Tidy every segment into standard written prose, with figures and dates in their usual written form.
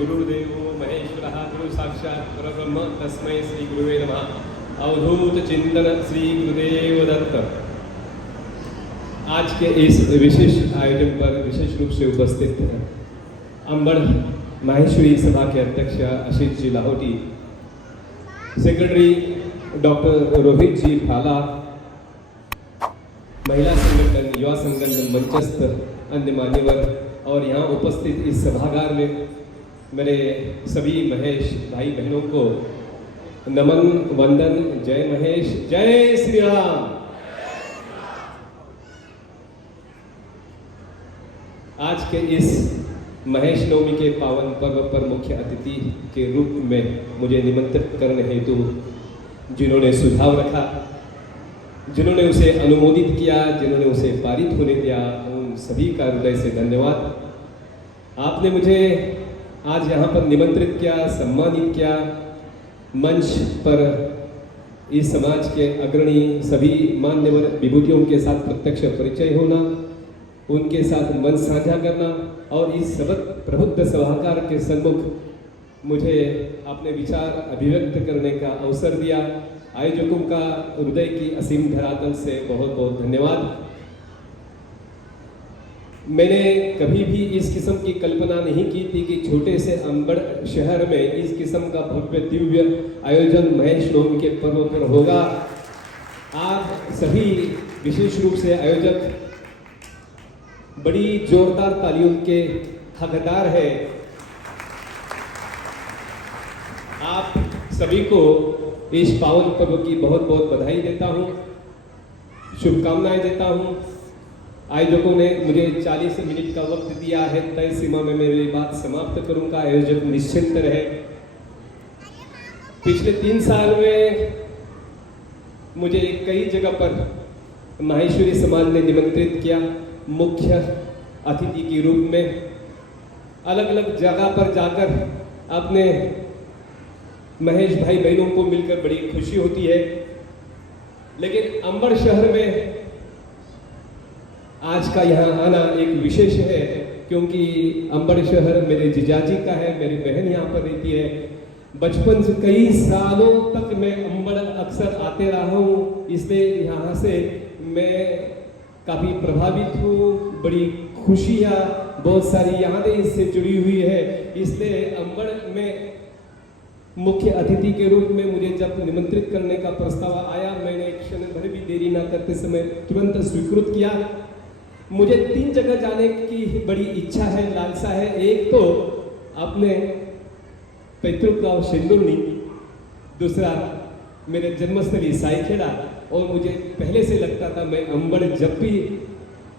गुरुदेवो महेश्वरः गुरु साक्षात् परब्रह्म तस्मै श्री गुरुवे नमः। अवधूत चिंतन श्री गुरुदेव दत्त। आज के इस विशेष आयोजन पर विशेष रूप से उपस्थित हैं अंबड़ माहेश्वरी सभा के अध्यक्ष आशीष जी लाहौटी, सेक्रेटरी डॉक्टर रोहित जी भाला, महिला संगठन युवा संगठन मंचस्थ अन्य मान्यवर और यहाँ उपस्थित इस सभागार में मेरे सभी महेश भाई बहनों को नमन वंदन। जय महेश, जय श्री राम। आज के इस महेश नवमी के पावन पर्व पर मुख्य अतिथि के रूप में मुझे निमंत्रित करने हेतु जिन्होंने सुझाव रखा, जिन्होंने उसे अनुमोदित किया, जिन्होंने उसे पारित होने दिया, उन सभी का हृदय से धन्यवाद। आपने मुझे आज यहाँ पर निमंत्रित किया, सम्मानित किया, मंच पर इस समाज के अग्रणी सभी मान्यवर विभूतियों के साथ प्रत्यक्ष परिचय होना, उनके साथ मन साझा करना और इस सबक प्रबुद्ध सभागार के सम्मुख मुझे अपने विचार अभिव्यक्त करने का अवसर दिया। आयोजकों का हृदय की असीम धरातल से बहुत बहुत धन्यवाद। मैंने कभी भी इस किस्म की कल्पना नहीं की थी कि छोटे से अंबड़ शहर में इस किस्म का भव्य दिव्य आयोजन महेश नवमी के पर्व पर होगा। आप सभी विशेष रूप से आयोजक बड़ी जोरदार तालियों के हकदार हैं। आप सभी को इस पावन पर्व की बहुत बहुत बधाई देता हूँ, शुभकामनाएं देता हूँ। आयोजकों ने मुझे 40 मिनट का वक्त दिया है, तय सीमा में मेरी बात समाप्त करूंगा। आयोजक निश्चिंत रहे। पिछले 3 साल में मुझे कई जगह पर माहेश्वरी समाज ने निमंत्रित किया, मुख्य अतिथि के रूप में अलग अलग जगह पर जाकर अपने महेश भाई बहनों को मिलकर बड़ी खुशी होती है। लेकिन अंबड़ शहर में आज का यहाँ आना एक विशेष है, क्योंकि अंबड़ शहर मेरे जीजाजी का है, मेरी बहन यहाँ पर रहती है। बचपन से कई सालों तक मैं अंबड़ अक्सर आते रहा हूँ, इसलिए यहाँ से मैं काफ़ी प्रभावित हूँ। बड़ी खुशियाँ बहुत सारी यादें इससे जुड़ी हुई है। इसलिए अंबड़ में मुख्य अतिथि के रूप में मुझे जब निमंत्रित करने का प्रस्ताव आया, मैंने एक क्षण भर भी देरी न करते समय तुरंत स्वीकृत किया। मुझे 3 जगह जाने की बड़ी इच्छा है, लालसा है। एक तो अपने पैतृक गांव शेंदुर्नी, दूसरा मेरे जन्मस्थली साईखेड़ा, और मुझे पहले से लगता था मैं अंबड़ जब भी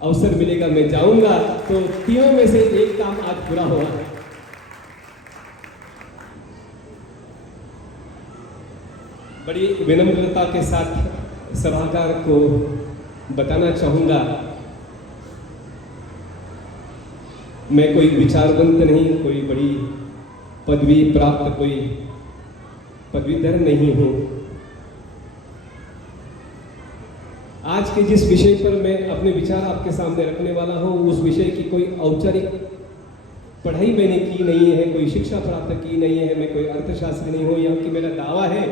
अवसर मिलेगा मैं जाऊंगा। तो तीनों में से एक काम आज पूरा हुआ है। बड़ी विनम्रता के साथ सभागार को बताना चाहूँगा, मैं कोई विचारवंत नहीं, कोई बड़ी पदवी प्राप्त कोई पदवीधर नहीं हूँ। आज के जिस विषय पर मैं अपने विचार आपके सामने रखने वाला हूँ, उस विषय की कोई औपचारिक पढ़ाई मैंने की नहीं है, कोई शिक्षा प्राप्त की नहीं है, मैं कोई अर्थशास्त्री नहीं हूँ। यह कि मेरा दावा है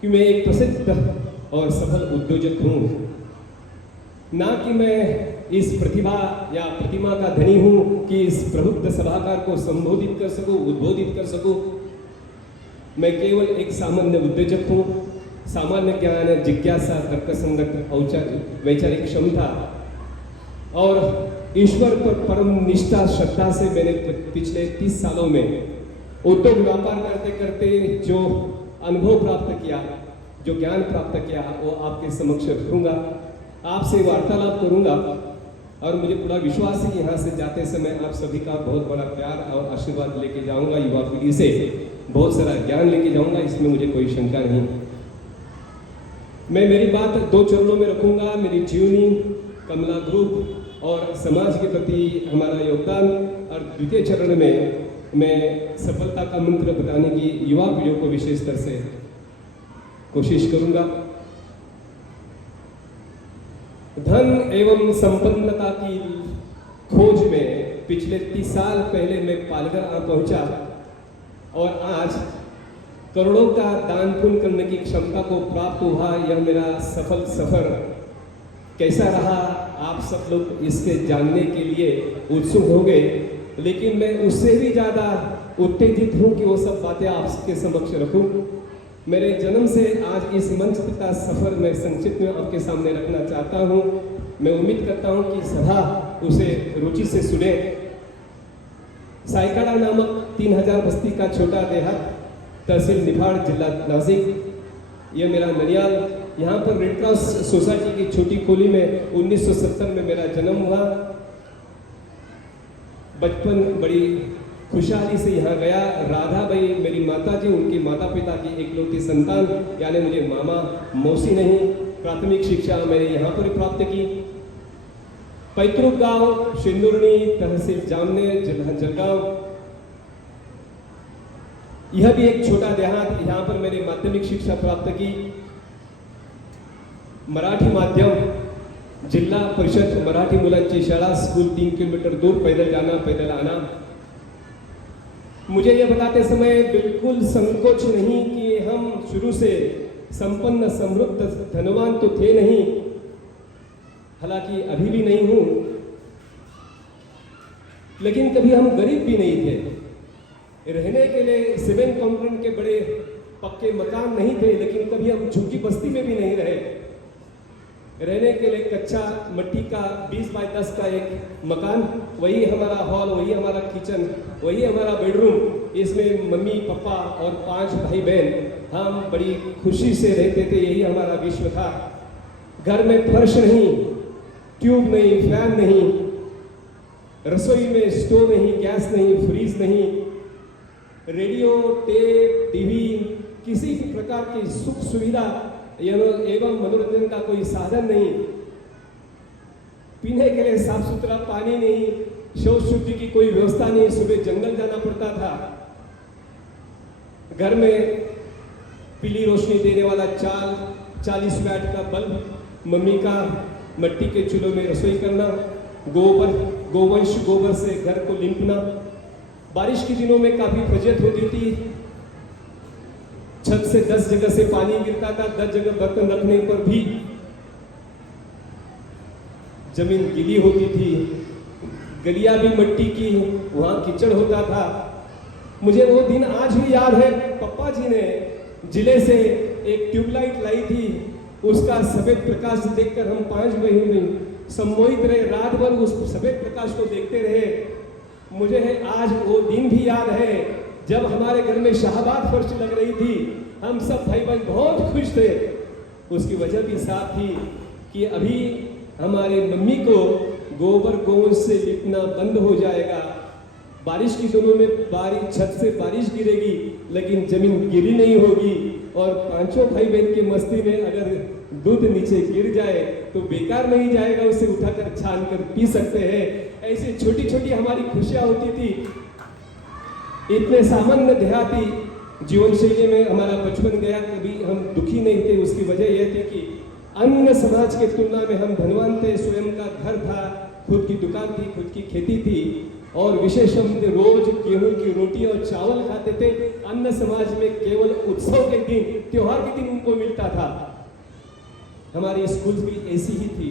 कि मैं एक प्रसिद्ध और सफल उद्योजक हूँ, ना कि मैं इस प्रतिभा या प्रतिमा का धनी हूँ कि इस प्रबुद्ध सभागार को संबोधित कर सकूँ, उद्बोधित कर सकूँ। मैं केवल एक सामान्य उद्योजक हूँ। सामान्य ज्ञान, जिज्ञासा, तर्कसंगत औपचारिक वैचारिक क्षमता और ईश्वर पर परम निष्ठा श्रद्धा से मैंने पिछले 30 सालों में उद्योग व्यापार करते करते जो अनुभव प्राप्त किया, जो ज्ञान प्राप्त किया, वो आपके समक्ष रखूंगा, आपसे वार्तालाप करूंगा। और मुझे पूरा विश्वास है कि यहाँ से जाते समय आप सभी का बहुत बड़ा प्यार और आशीर्वाद लेके जाऊंगा। युवा पीढ़ी से बहुत सारा ज्ञान लेके जाऊंगा, इसमें मुझे कोई शंका नहीं। मैं मेरी बात 2 चरणों में रखूंगा, मेरी जीवनी, कमला ग्रुप और समाज के प्रति हमारा योगदान, और द्वितीय चरण में मैं सफलता का मंत्र बताने की युवा पीढ़ियों को विशेष तरह से कोशिश करूंगा। धन एवं संपन्नता की खोज में पिछले 30 साल पहले मैं पालघर आ पहुंचा और आज करोड़ों का दान पुण्य करने की क्षमता को प्राप्त हुआ। यह मेरा सफल सफर कैसा रहा, आप सब लोग इसके जानने के लिए उत्सुक हो गए, लेकिन मैं उससे भी ज़्यादा उत्तेजित हूँ कि वो सब बातें आपके समक्ष रखूँ। मेरे जन्म से आज इस मंच का सफर मैं संक्षिप्त में आपके सामने रखना चाहता हूँ। मैं उम्मीद करता हूँ कि सभा उसे रुचि से सुने। साइकाड़ा नामक 3000 बस्ती का छोटा देहात, तहसील निफाड़, जिला नासिक। यह मेरा ननियाल। यहाँ पर रेड क्रॉस सोसाइटी की छोटी खोली में 1970 में मेरा जन्म हुआ। बचपन बड़ी खुशहाली से यहाँ गया। राधा भाई मेरी माता जी, उनकी माता पिता की एकलौती संतान, यानी मुझे मामा मौसी नहीं। प्राथमिक शिक्षा मैंने यहाँ पर प्राप्त की। पैतृक गांव सिंदुरनी, तहसील जामनेर, जिला जलगांव। यह भी एक छोटा देहात। यहाँ पर मैंने माध्यमिक शिक्षा प्राप्त की। मराठी माध्यम, जिल्हा परिषद मराठी मुलांची शाळा, स्कूल 3 किलोमीटर दूर, पैदल जाना पैदल आना। मुझे यह बताते समय बिल्कुल संकोच नहीं कि हम शुरू से संपन्न, समृद्ध, धनवान तो थे नहीं, हालांकि अभी भी नहीं हूं, लेकिन कभी हम गरीब भी नहीं थे। रहने के लिए 7 कॉम्पाउंड के बड़े पक्के मकान नहीं थे, लेकिन कभी हम झुग्गी बस्ती में भी नहीं रहे। रहने के लिए कच्चा मिट्टी का 20 बाय 10 का एक मकान, वही हमारा हॉल, वही हमारा किचन, वही हमारा बेडरूम। इसमें मम्मी पापा और 5 भाई बहन, हम बड़ी खुशी से रहते थे। यही हमारा विश्व था। घर में फर्श नहीं, ट्यूब नहीं, फैन नहीं, रसोई में स्टोव नहीं, गैस नहीं, फ्रीज नहीं, रेडियो, टेप, टीवी, किसी भी प्रकार की सुख सुविधा एवं मनोरंजन का कोई साधन नहीं। पीने के लिए साफ सुथरा पानी नहीं, शौच शुद्धि की कोई व्यवस्था नहीं। सुबह जंगल जाना पड़ता था। घर में पीली रोशनी देने वाला 40 वैट का बल्ब, मम्मी का मिट्टी के चूल्हों में रसोई करना, गोवंश गोबर से घर को लिपना। बारिश के दिनों में काफी फजियत होती थी। छत से 10 जगह से पानी गिरता था। 10 जगह बर्तन रखने पर भी जमीन गीली होती थी। गलियां भी मिट्टी की, वहां कीचड़ होता था। मुझे वो दिन आज भी याद है। पप्पा जी ने जिले से एक ट्यूबलाइट लाई थी। उसका सफेद प्रकाश देखकर हम 5 महीने सम्मोहित रहे। रात भर उस सफेद प्रकाश को देखते रहे। मुझे है आज वो दिन भी याद है जब हमारे घर में शाहबाद फर्श लग रही थी। हम सब भाई बहन बहुत खुश थे। उसकी वजह भी साथ थी कि अभी हमारे मम्मी को गोबर गोवंश से लिपना बंद हो जाएगा। बारिश के दिनों में छत से बारिश गिरेगी, लेकिन जमीन गीली नहीं होगी। और 5 भाई बहन की मस्ती में अगर दूध नीचे गिर जाए तो बेकार नहीं जाएगा, उसे उठाकर छान कर पी सकते हैं। ऐसी छोटी छोटी हमारी खुशियां होती थी। इतने सामान्य देहाती जीवन शैली में हमारा बचपन गया। कभी हम दुखी नहीं थे। उसकी वजह यह थी कि अन्य समाज के तुलना में हम धनवान थे। स्वयं का घर था, खुद की दुकान थी, खुद की खेती थी, और विशेष हम रोज गेहूं की रोटी और चावल खाते थे। अन्य समाज में केवल उत्सव के दिन, त्योहार के दिन उनको मिलता था। हमारी स्कूल भी ऐसी ही थी।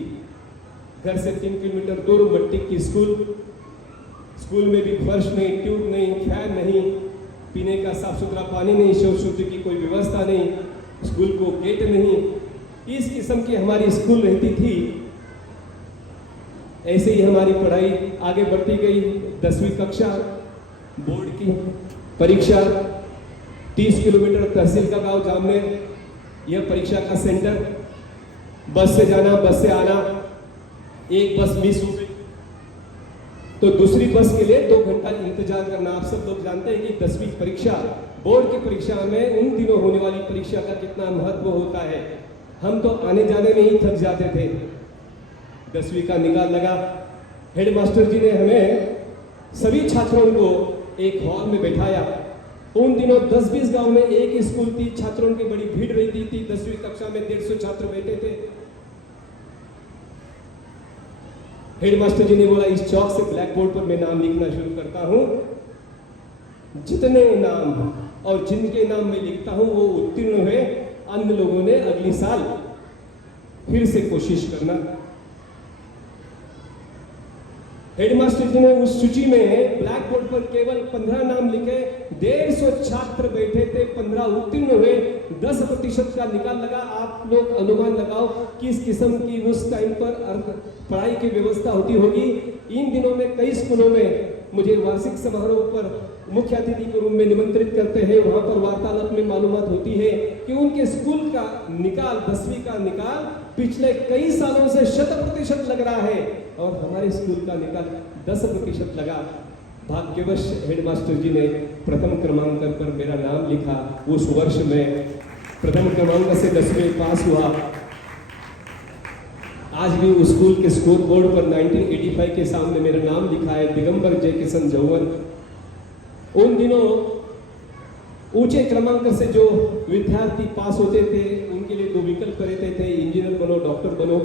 घर से 3 किलोमीटर दूर मिट्टी की स्कूल में भी फर्श नहीं, ट्यूब नहीं, फैन नहीं, पीने का साफ सुथरा पानी नहीं, शौच शुद्धि की कोई व्यवस्था नहीं, स्कूल को गेट नहीं। इस किस्म की हमारी स्कूल रहती थी। ऐसे ही हमारी पढ़ाई आगे बढ़ती गई। 10वीं कक्षा, बोर्ड की परीक्षा, 30 किलोमीटर तहसील का गांव जामनेर, यह परीक्षा का सेंटर। बस से जाना, बस से आना। एक बस मिस हो गई तो दूसरी बस के लिए 2 घंटा इंतजार करना। आप सब लोग जानते हैं कि 10वीं परीक्षा, बोर्ड की परीक्षा में उन दिनों होने वाली परीक्षा का कितना महत्व होता है। हम तो आने जाने में ही थक जाते थे। 10वीं का निकाल लगा। हेडमास्टर जी ने हमें सभी छात्रों को एक हॉल में बैठाया। उन दिनों 10-20 गांव में एक स्कूल थी। छात्रों की बड़ी भीड़ रहती थी। 10वीं कक्षा में 150 छात्र बैठे थे। हेडमास्टर जी ने बोला, इस चौक से ब्लैक बोर्ड पर मैं नाम लिखना शुरू करता हूं। जितने नाम और जिनके नाम मैं लिखता हूं वो उत्तीर्ण हुए, अन्य लोगों ने अगली साल फिर से कोशिश करना। हेडमास्टर जी ने उस सूची में ब्लैक बोर्ड पर केवल 15 नाम लिखे, 150 छात्र बैठे थे, 15 उत्तीर्ण हुए, 10% का निकाल लगा। आप लोग अनुमान लगाओ किस किस्म की उस टाइम पर पढ़ाई की व्यवस्था होती होगी। इन दिनों में कई स्कूलों में मुझे वार्षिक समारोह पर मुख्य अतिथि के रूप में निमंत्रित करते हैं, वहां पर वार्तालाप में मालूमात होती है कि उनके स्कूल का निकाल, 10वीं का निकाल पिछले कई सालों से 100% लग रहा है और हमारे स्कूल का निकाल 10% लगा। भाग्यवश हेडमास्टर जी ने प्रथम क्रमांक पर मेरा नाम लिखा। उस वर्ष में प्रथम क्रमांक से 10वीं पास हुआ। आज भी उस स्कूल के स्कोर बोर्ड पर 1985 के सामने मेरा नाम लिखा है, दिगंबर जय किशन जौहर। उन दिनों ऊंचे क्रमांक से जो विद्यार्थी पास होते थे उनके लिए 2 विकल्प रहते थे, इंजीनियर बनो, डॉक्टर बनो।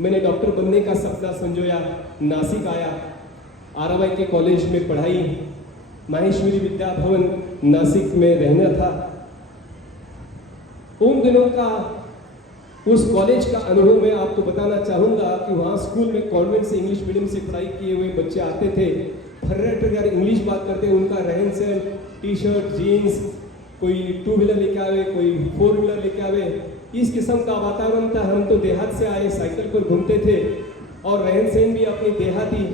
मैंने डॉक्टर बनने का सपना संजोया, नासिक आया, आरवाई के कॉलेज में पढ़ाई, माहेश्वरी विद्या भवन नासिक में रहना था। उन दिनों का उस कॉलेज का अनुभव मैं आपको बताना चाहूँगा कि वहाँ स्कूल में कॉन्वेंट से इंग्लिश मीडियम से पढ़ाई किए हुए बच्चे आते थे। फर्रेटर यार इंग्लिश बात करते हैं, उनका रहन सहन, टी शर्ट, जीन्स, कोई 2 व्हीलर लेके आवे, कोई 4 व्हीलर लेके आवे, इस किस्म का वातावरण था। हम तो देहात से आए, साइकिल पर घूमते थे और रहन सहन भी अपनी देहाती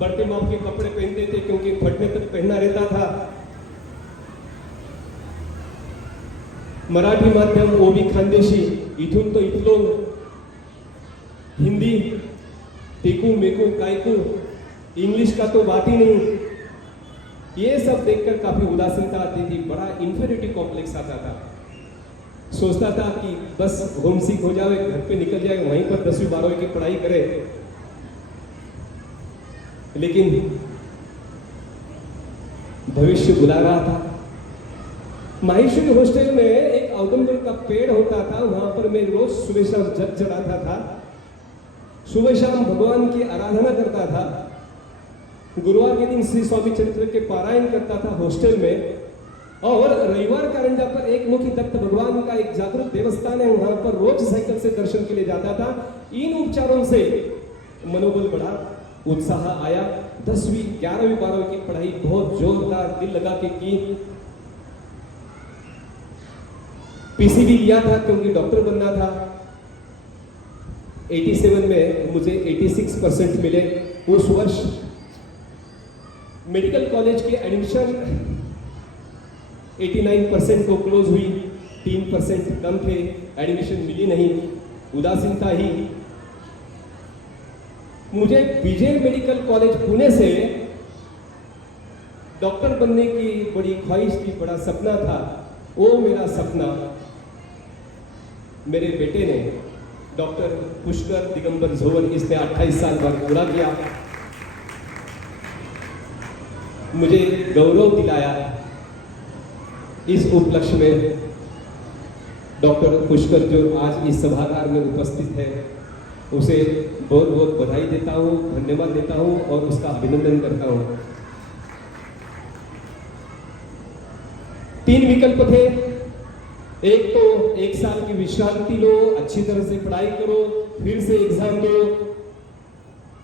बढ़ते माप के कपड़े पहनते थे क्योंकि फटने तक पहनना रहता था। मराठी माध्यम, वो भी खानदेशी, इथून तो इथलोंग, हिंदी टेकू मेकू कायकू, इंग्लिश का तो बात ही नहीं। ये सब देखकर काफी उदासीनता आती थी, बड़ा इंफीरियरिटी कॉम्प्लेक्स आता था। सोचता था कि बस होमसिक हो जाए, घर पे निकल जाए, वहीं पर 10वीं 12वीं की पढ़ाई करे। लेकिन भविष्य बुला रहा था। माहेश्वरी हॉस्टल में एक औदुंबर का पेड़ होता था, वहां पर मैं रोज सुबह शाम जग चढ़ाता था, सुबह शाम भगवान की आराधना करता था। गुरुवार के दिन श्री स्वामी चरित्र के पारायण करता था हॉस्टल में। और रविवार कारंजा पर एक मुखी दत्त भगवान का एक जागृत देवस्थान है, वहां पर रोज साइकिल से दर्शन के लिए जाता था। इन उपचारों से मनोबल बढ़ा, उत्साह आया। 10वीं 11वीं 12वीं की पढ़ाई बहुत जोरदार दिल लगा के की। पीसीबी लिया था क्योंकि डॉक्टर बनना था। 87 में मुझे 86% मिले। उस वर्ष मेडिकल कॉलेज की एडमिशन 89% को क्लोज हुई, 3% कम थे, एडमिशन मिली नहीं, उदासीनता ही। मुझे विजय मेडिकल कॉलेज पुणे से डॉक्टर बनने की बड़ी ख्वाहिश थी, बड़ा सपना था। वो मेरा सपना मेरे बेटे ने, डॉक्टर पुष्कर दिगंबर झोवर, इसने 28 साल बाद पूरा किया। मुझे गौरव दिलाया। इस उपलक्ष्य में डॉक्टर पुष्कर जो आज इस सभागार में उपस्थित है, उसे बहुत बहुत बधाई देता हूँ, धन्यवाद देता हूँ और उसका अभिनंदन करता हूँ। 3 विकल्प थे। एक तो 1 साल की विश्रांति लो, अच्छी तरह से पढ़ाई करो, फिर से एग्जाम दो,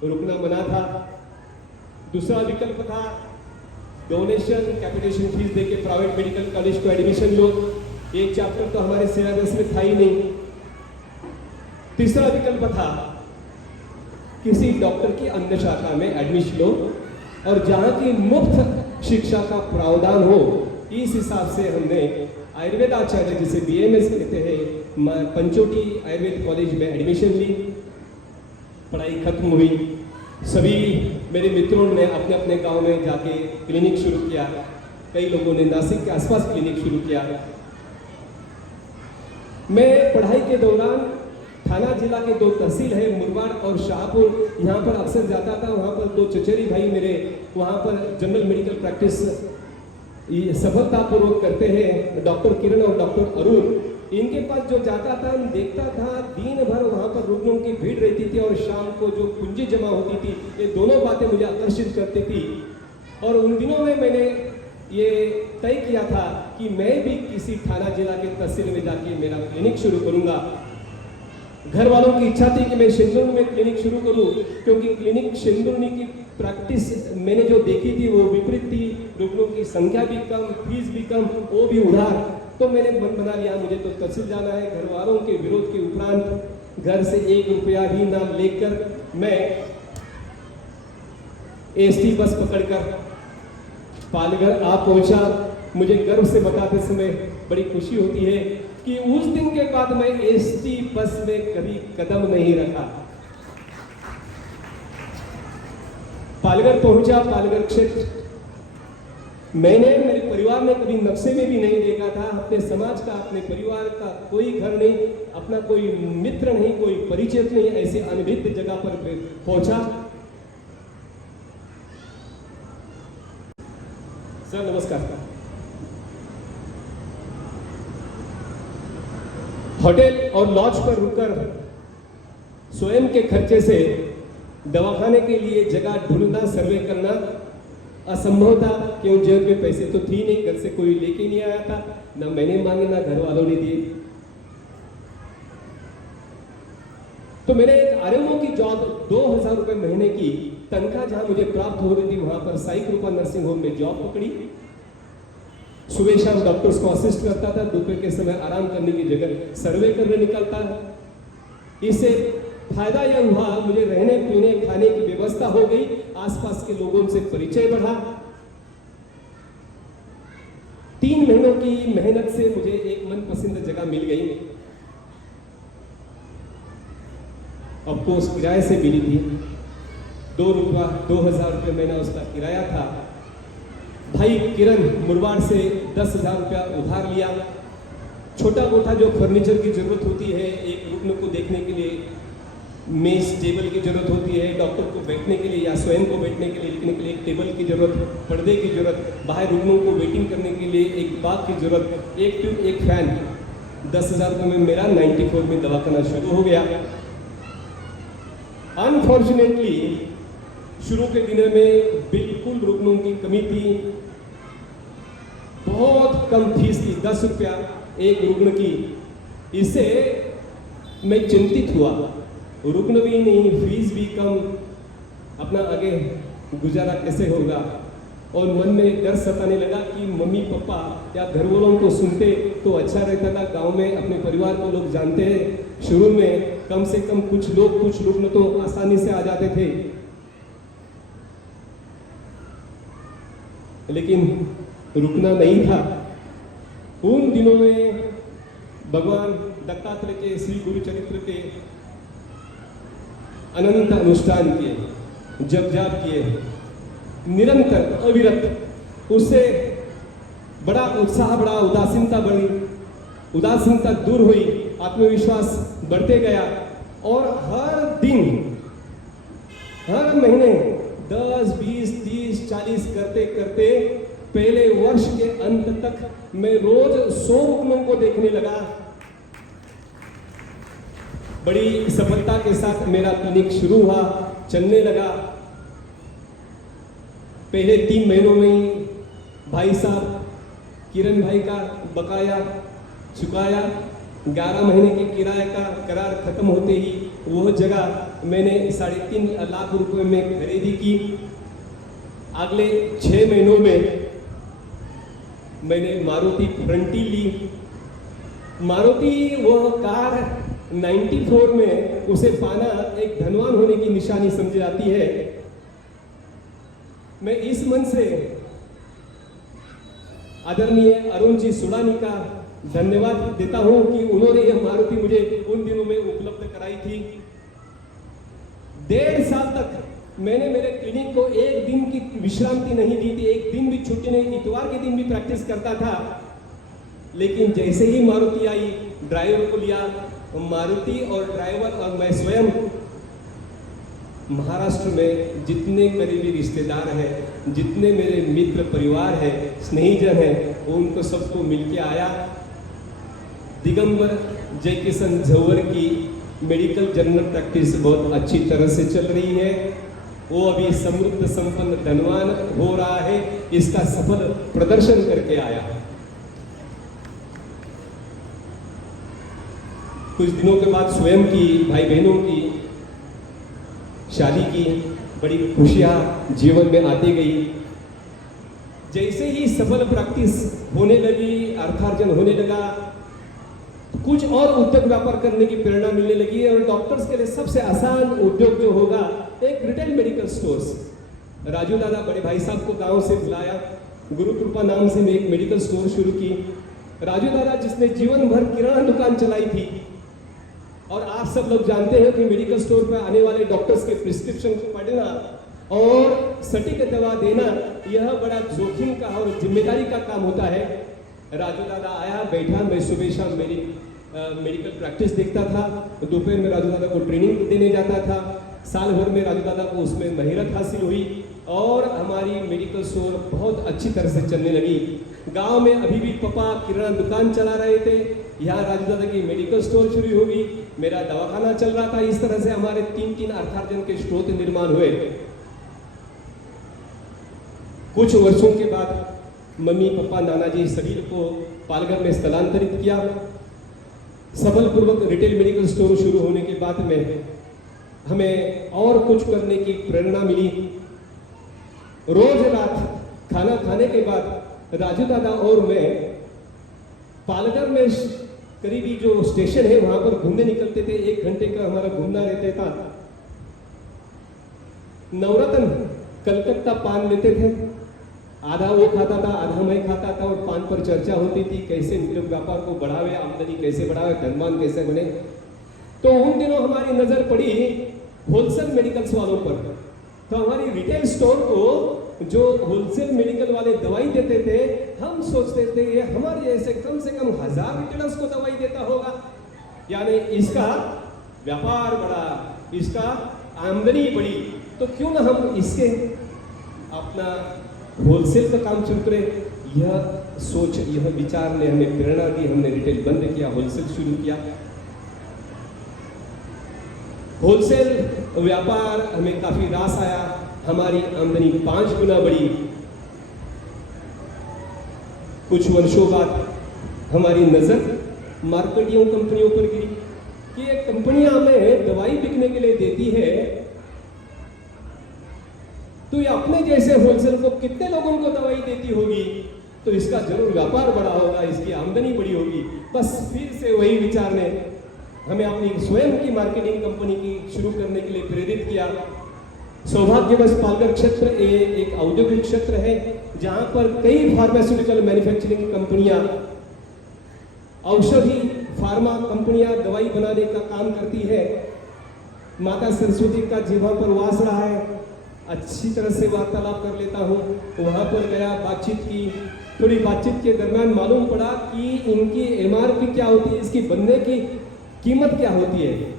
रुकना मना था। दूसरा विकल्प था डोनेशन, कैपिटेशन फीस देके प्राइवेट मेडिकल कॉलेज को एडमिशन लो। एक चैप्टर तो हमारे सिलेबस में था ही नहीं। तीसरा विकल्प था किसी डॉक्टर की अन्य शाखा में एडमिशन लो और जहां की मुफ्त शिक्षा का प्रावधान हो। इस हिसाब से हमने आयुर्वेद आचार्य, जिसे बीएमएस कहते हैं, पंचोटी आयुर्वेद कॉलेज में एडमिशन ली। पढ़ाई खत्म हुई। सभी मेरे मित्रों ने अपने अपने गांव में जाके क्लिनिक शुरू किया। कई लोगों ने नासिक के आसपास क्लिनिक शुरू किया। मैं पढ़ाई के दौरान थाना जिला के 2 तहसील है, मुरबाड और शाहपुर, यहाँ पर अक्सर जाता था। वहाँ पर 2 चचेरी भाई मेरे वहाँ पर जनरल मेडिकल प्रैक्टिस सफलतापूर्वक करते हैं, डॉक्टर किरण और डॉक्टर अरुण। इनके पास जो जाता था, देखता था दिन भर वहाँ पर रुग्णों की भीड़ रहती थी और शाम को जो पूंजी जमा होती थी, ये दोनों बातें मुझे आकर्षित करती थी। और उन दिनों में मैंने ये तय किया था कि मैं भी किसी थाना जिला के तहसील में जाके मेरा क्लिनिक शुरू करूंगा। घर वालों की इच्छा थी कि मैं शेंदुर्नी में क्लिनिक शुरू करूं, क्योंकि क्लिनिक शेंदुर्नी की प्रैक्टिस मैंने जो देखी थी वो विपरीत थी। रुग्णों की संख्या भी कम, फीस भी कम, वो भी उधार। तो मैंने मन बना लिया मुझे तो तहसील जाना है। घर वालों के विरोध के उपरांत घर से 1 रुपया भी ना लेकर मैं एसटी बस पकड़कर पालघर आ पहुंचा। मुझे गर्व से बताते समय बड़ी खुशी होती है कि उस दिन के बाद मैं एसटी बस में कभी कदम नहीं रखा। पालघर पहुंचा। पालघर क्षेत्र मैंने मेरे परिवार ने कभी नक्शे में भी नहीं देखा था। अपने समाज का, अपने परिवार का कोई घर नहीं, अपना कोई मित्र नहीं, कोई परिचित नहीं, ऐसी अनभिज्ञ जगह पर पहुंचा। सर नमस्कार। होटल और लॉज पर रुककर स्वयं के खर्चे से दवाखाने के लिए जगह ढूंढना, सर्वे करना असंभव था। क्यों? जेब में पैसे तो थी नहीं, घर से कोई लेके नहीं आया था, ना मैंने मांगे ना घर वालों ने दिए। तो मैंने एक आरएमओ की जॉब 2000 रुपए महीने की तनख्वाह जहां मुझे प्राप्त हो रही थी, वहां पर साई कृपा नर्सिंग होम में जॉब पकड़ी। सुबह शाम डॉक्टर्स को असिस्ट करता था, दोपहर के समय आराम करने की जगह सर्वे करने निकलता। इससे फायदा यह हुआ, मुझे रहने पीने खाने की व्यवस्था हो गई, आसपास के लोगों से परिचय बढ़ा। 3 महीनों की मेहनत से मुझे एक मनपसंद जगह मिल गई। ऑफकोर्स किराए से मिली थी। 2000 रुपये महीना उसका किराया था। भाई किरण मुरबाड़ से 10,000 रुपया उधार लिया। छोटा मोटा जो फर्नीचर की जरूरत होती है, एक रुग्ण को देखने के लिए मेज टेबल की जरूरत होती है, डॉक्टर को बैठने के लिए या स्वयं को बैठने के लिए लिखने के लिए एक टेबल की जरूरत, पर्दे की जरूरत, बाहर रुग्णों को वेटिंग करने के लिए एक बाग की जरूरत, एक ट्यूब, एक फैन। 10,000 रुपये में मेरा 94 में दवाखाना शुरू हो गया। अनफॉर्चुनेटली शुरू के दिनों में बिल्कुल रुग्णों की कमी थी, बहुत कम फीस थी, 10 रुपया एक रुग्ण की। इससे मैं चिंतित हुआ, रुग्ण भी नहीं, फीस भी कम, अपना आगे गुजारा कैसे होगा। और मन में डर सताने लगा कि मम्मी पापा या घर वालों को सुनते तो अच्छा रहता था। गांव में अपने परिवार को लोग जानते हैं, शुरू में कम से कम कुछ लोग, कुछ रुग्ण तो आसानी से आ जाते थे, लेकिन रुकना नहीं था। उन दिनों में भगवान दत्तात्रेय के श्री गुरु चरित्र के अनंत अनुष्ठान किए, जप जाप किए, निरंतर अविरत। उससे बड़ा उत्साह बढ़ा, उदासीनता बढ़ी, उदासीनता दूर हुई, आत्मविश्वास बढ़ते गया। और हर दिन, हर महीने 10, 20, 30, 40 करते करते पहले वर्ष के अंत तक मैं रोज 100 रुग्णों को देखने लगा। बड़ी सफलता के साथ मेरा क्लिनिक शुरू हुआ, चलने लगा। पहले 3 महीनों में ही भाई साहब किरण भाई का बकाया चुकाया। 11 महीने के किराए का करार खत्म होते ही वह जगह मैंने 3.5 लाख रुपए में खरीदी की। अगले 6 महीनों में मैंने मारुति फ्रंटी ली। मारुति वह कार 94 में उसे पाना एक धनवान होने की निशानी समझी जाती है। मैं इस मन से आदरणीय अरुण जी सुडानी का धन्यवाद देता हूं कि उन्होंने यह मारुति मुझे उन दिनों में उपलब्ध कराई थी। 1.5 साल तक मैंने मेरे क्लिनिक को एक दिन की विश्रांति नहीं दी थी, एक दिन भी छुट्टी नहीं, इतवार के दिन भी प्रैक्टिस करता था। लेकिन जैसे ही मारुति आई, ड्राइवर को लिया, मारुति और ड्राइवर और मैं स्वयं महाराष्ट्र में जितने करीबी रिश्तेदार हैं, जितने मेरे मित्र परिवार हैं, स्नेहीजन हैं, उनको सबको मिलके आया। दिगंबर जयकिशन झंवर की मेडिकल जनरल प्रैक्टिस बहुत अच्छी तरह से चल रही है। वो अभी समृद्ध संपन्न धनवान हो रहा है, इसका सफल प्रदर्शन करके आया। कुछ दिनों के बाद स्वयं की भाई बहनों की शादी की, बड़ी खुशियां जीवन में आती गई। जैसे ही सफल प्रैक्टिस होने लगी, अर्थार्जन होने लगा, कुछ और उद्योग व्यापार करने की प्रेरणा मिलने लगी है। और डॉक्टर्स के लिए सबसे आसान उद्योग जो होगा, एक रिटेल मेडिकल स्टोर्स। राजू दादा बड़े भाई साहब को गांव से बुलाया, गुरु कृपा नाम से एक मेडिकल स्टोर शुरू की। राजू दादा जिसने जीवन भर किराना दुकान चलाई थी, और आप सब लोग जानते हैं कि मेडिकल स्टोर पर आने वाले डॉक्टर्स के प्रिस्क्रिप्शन पढ़ना और सटीक दवा देना, यह बड़ा जोखिम का और जिम्मेदारी का काम होता है। राजू दादा आया, बैठा, मैं सुबह शाम मेरी मेडिकल प्रैक्टिस देखता था, दोपहर में राजू दादा को ट्रेनिंग देने जाता था। साल भर में राजू दादा को उसमें महिरत हासिल हुई और हमारी मेडिकल स्टोर बहुत अच्छी तरह से चलने लगी। गांव में अभी भी पापा किराना दुकान चला रहे थे, यहाँ राजू दादा की मेडिकल स्टोर शुरू होगी, मेरा दवाखाना चल रहा था। इस तरह से हमारे 3 अर्थार्जन के स्रोत निर्माण हुए। कुछ वर्षों के बाद मम्मी पापा नाना जी सभी को पालघर में स्थलांतरित किया। सफलपूर्वक रिटेल मेडिकल स्टोर शुरू होने के बाद में हमें और कुछ करने की प्रेरणा मिली। रोज रात खाना खाने के बाद राजू दादा और मैं पालघर में करीबी जो स्टेशन है वहां पर घूमने निकलते थे। 1 घंटे का हमारा घूमना रहता था। नवरत्न कलकत्ता पान लेते थे, आधा वो खाता था, आधा मैं खाता था, और पान पर चर्चा होती थी कैसे उद्योग व्यापार को बढ़ावे, आमदनी कैसे बढ़ावे, धनवान कैसे बने। तो उन दिनों हमारी नजर पड़ी होलसेल मेडिकल्स वालों पर। तो हमारी रिटेल स्टोर को जो होलसेल मेडिकल वाले दवाई देते थे, हम सोचते थे ये हमारे जैसे कम से कम 1000 रिटेलर्स को दवाई देता होगा, यानी इसका व्यापार बढ़ा, इसका आमदनी बढ़ी, तो क्यों ना हम इसके अपना होलसेल का काम शुरू करें। यह सोच, यह विचार ने हमें प्रेरणा दी। हमने रिटेल बंद किया, होलसेल शुरू किया। होलसेल व्यापार हमें काफी रास आया, हमारी आमदनी 5 गुना बढ़ी। कुछ वर्षों बाद हमारी नजर मार्केटिंग कंपनियों पर गिरी कि ये कंपनियां हमें दवाई बिकने के लिए देती है, तो ये अपने जैसे होलसेल को कितने लोगों को दवाई देती होगी, तो इसका जरूर व्यापार बड़ा होगा, इसकी आमदनी बड़ी होगी। बस फिर से वही विचार ने हमें अपनी स्वयं की मार्केटिंग कंपनी की शुरू करने के लिए प्रेरित किया। सौभाग्यवश पालघर क्षेत्र एक औद्योगिक क्षेत्र है जहां पर कई फार्मास्यूटिकल मैन्युफैक्चरिंग कंपनियां, औषधि फार्मा कंपनियां दवाई बनाने का काम करती है। माता सरस्वती का जिह्वा पर वास रहा है, अच्छी तरह से वार्तालाप कर लेता हूँ। वहाँ पर गया, बातचीत की, थोड़ी बातचीत के दरमियान मालूम पड़ा कि इनकी MRP क्या होती है, इसकी बनने की कीमत क्या होती है।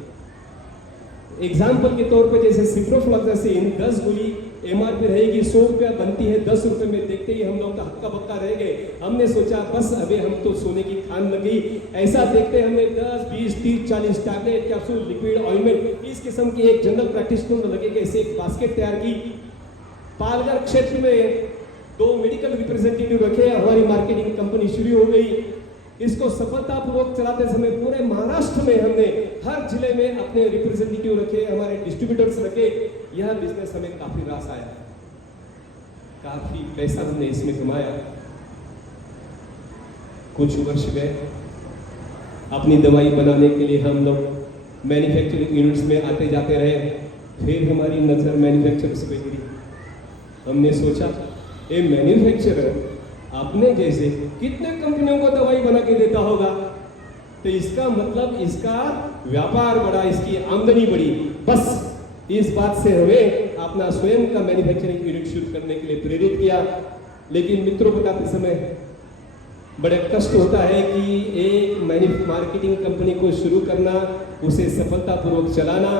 एग्जाम्पल के तौर पे जैसे सिप्रोफ्लॉक्सासिन 10 गोली MRP रहेगी 100 रुपया, बनती है 10 रुपये में। देखते ही हम लोग तो हक्का बक्का रह गए। हमने सोचा बस अबे हम तो सोने की खान लग गई। ऐसा देखते हमने 10, 20, 30, 40 टैबलेट, कैप्सूल, लिक्विड, ऑइंटमेंट, इस किस्म की एक जनरल प्रैक्टिस को लगे कैसे एक बास्केट तैयार की। पालघर क्षेत्र में 2 मेडिकल रिप्रेजेंटेटिव रखे, हमारी मार्केटिंग कंपनी शुरू हो गई। इसको सफलतापूर्वक चलाते समय पूरे महाराष्ट्र में हमने हर जिले में अपने रिप्रेजेंटेटिव रखे, हमारे डिस्ट्रीब्यूटर्स रखे। यह बिजनेस हमें काफी रास आया, काफी पैसा हमने इसमें कमाया। कुछ वर्ष गए, अपनी दवाई बनाने के लिए हम लोग मैन्युफैक्चरिंग यूनिट्स में आते जाते रहे। फिर हमारी नजर मैन्युफैक्चरर्स पे गिरी। हमने सोचा ये मैन्युफैक्चरर अपने जैसे कितने कंपनियों को दवाई बना के देता होगा, तो इसका मतलब इसका व्यापार बढ़ा, इसकी आमदनी बढ़ी। बस इस बात से हमें अपना स्वयं का मैन्युफैक्चरिंग यूनिट शुरू करने के लिए प्रेरित किया। लेकिन मित्रों, बताते समय बड़े कष्ट होता है कि एक मार्केटिंग कंपनी को शुरू करना, उसे सफलतापूर्वक चलाना,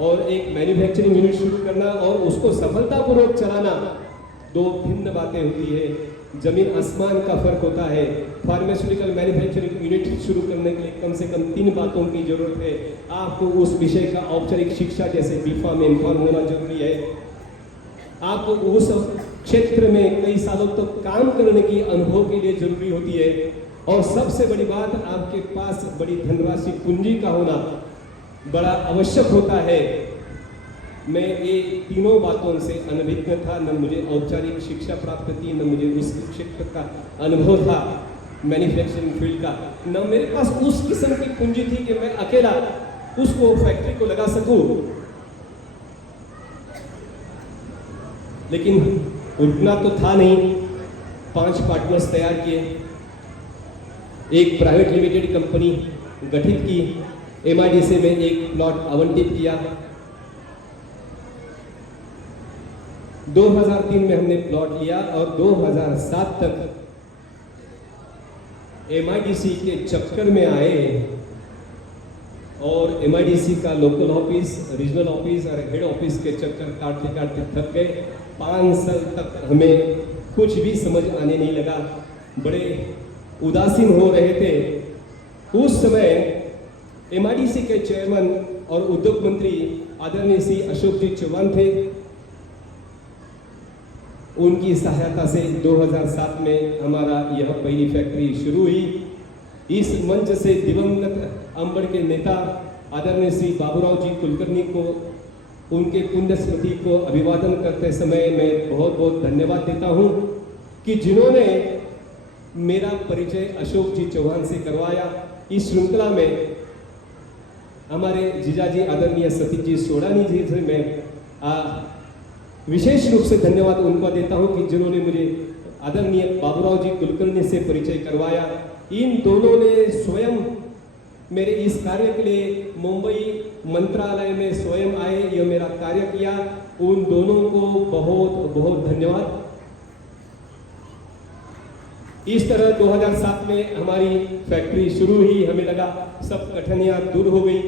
और एक मैन्युफैक्चरिंग यूनिट शुरू करना और उसको सफलतापूर्वक चलाना, दो भिन्न बातें होती है, जमीन आसमान का फर्क होता है। फार्मास्यूटिकल मैन्युफैक्चरिंग यूनिट शुरू करने के लिए कम से कम 3 बातों की जरूरत है। आपको उस विषय का औपचारिक शिक्षा जैसे B.Pharm M.Pharm होना जरूरी है। आपको उस क्षेत्र में कई सालों तक काम करने की अनुभव के लिए जरूरी होती है, और सबसे बड़ी बात, आपके पास बड़ी धनराशि पूंजी का होना बड़ा आवश्यक होता है। मैं ये तीनों बातों से अनभिज्ञ था, न मुझे औपचारिक शिक्षा प्राप्त थी, न मुझे उस क्षेत्र का अनुभव था मैन्युफैक्चरिंग फील्ड का, न मेरे पास उस किस्म की पूंजी थी कि मैं अकेला उसको फैक्ट्री को लगा सकूं। लेकिन उतना तो था नहीं। 5 पार्टनर्स तैयार किए, एक प्राइवेट लिमिटेड कंपनी गठित की, MIDC में एक प्लॉट आवंटित किया। 2003 में हमने प्लॉट लिया और 2007 तक MIDC के चक्कर में आए, और MIDC का लोकल ऑफिस, रीजनल ऑफिस और हेड ऑफिस के चक्कर काटते काटते थक गए। 5 साल तक हमें कुछ भी समझ आने नहीं लगा, बड़े उदासीन हो रहे थे। उस समय MIDC के चेयरमैन और उद्योग मंत्री आदरणीय श्री अशोक जी चौहान थे। उनकी सहायता से 2007 में हमारा यह पहली फैक्ट्री शुरू हुई। इस मंच से दिवंगत अंबड़ के नेता आदरणीय श्री बाबूराव जी कुलकर्णी को, उनके पुण्य स्मृति को अभिवादन करते समय मैं बहुत बहुत धन्यवाद देता हूं कि जिन्होंने मेरा परिचय अशोक जी चौहान से करवाया। इस श्रृंखला में हमारे जीजाजी आदरणीय सतीश जी सोडानी जी से मैं विशेष रूप से धन्यवाद उनको देता हूं कि जिन्होंने मुझे आदरणीय बाबूराव जी कुलकर्णी से परिचय करवाया। इन दोनों ने स्वयं मेरे इस कार्य के लिए मुंबई मंत्रालय में स्वयं आए, यह मेरा कार्य किया। उन दोनों को बहुत बहुत धन्यवाद। इस तरह 2007 में हमारी फैक्ट्री शुरू हुई। हमें लगा सब कठिनाइयां दूर हो गई,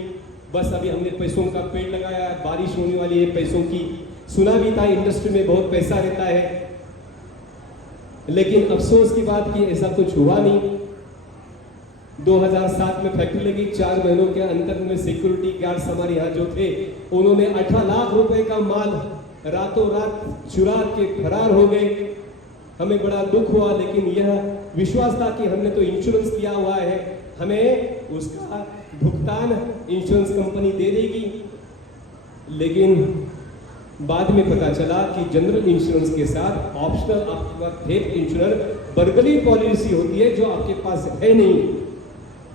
बस अभी हमने पैसों का पेड़ लगाया, बारिश होने वाली है पैसों की। सुना भी था इंडस्ट्री में बहुत पैसा रहता है, लेकिन अफसोस की बात कि ऐसा कुछ हुआ नहीं। 2007 में फैक्ट्री लगी, 4 महीनों के अंतर में सिक्योरिटी गार्ड्स हमारे यहाँ जो थे, उन्होंने 18 लाख रुपए का माल रातों रात चुरा के फरार हो गए। हमें बड़ा दुख हुआ, लेकिन यह विश्वास था कि हमने तो इंश्योरेंस किया हुआ है, हमें उसका भुगतान इंश्योरेंस कंपनी दे देगी। लेकिन बाद में पता चला कि जनरल इंश्योरेंस के साथ ऑप्शनल आपके पास थेफ्ट इंश्योरेंस बर्गली पॉलिसी होती है जो आपके पास है नहीं।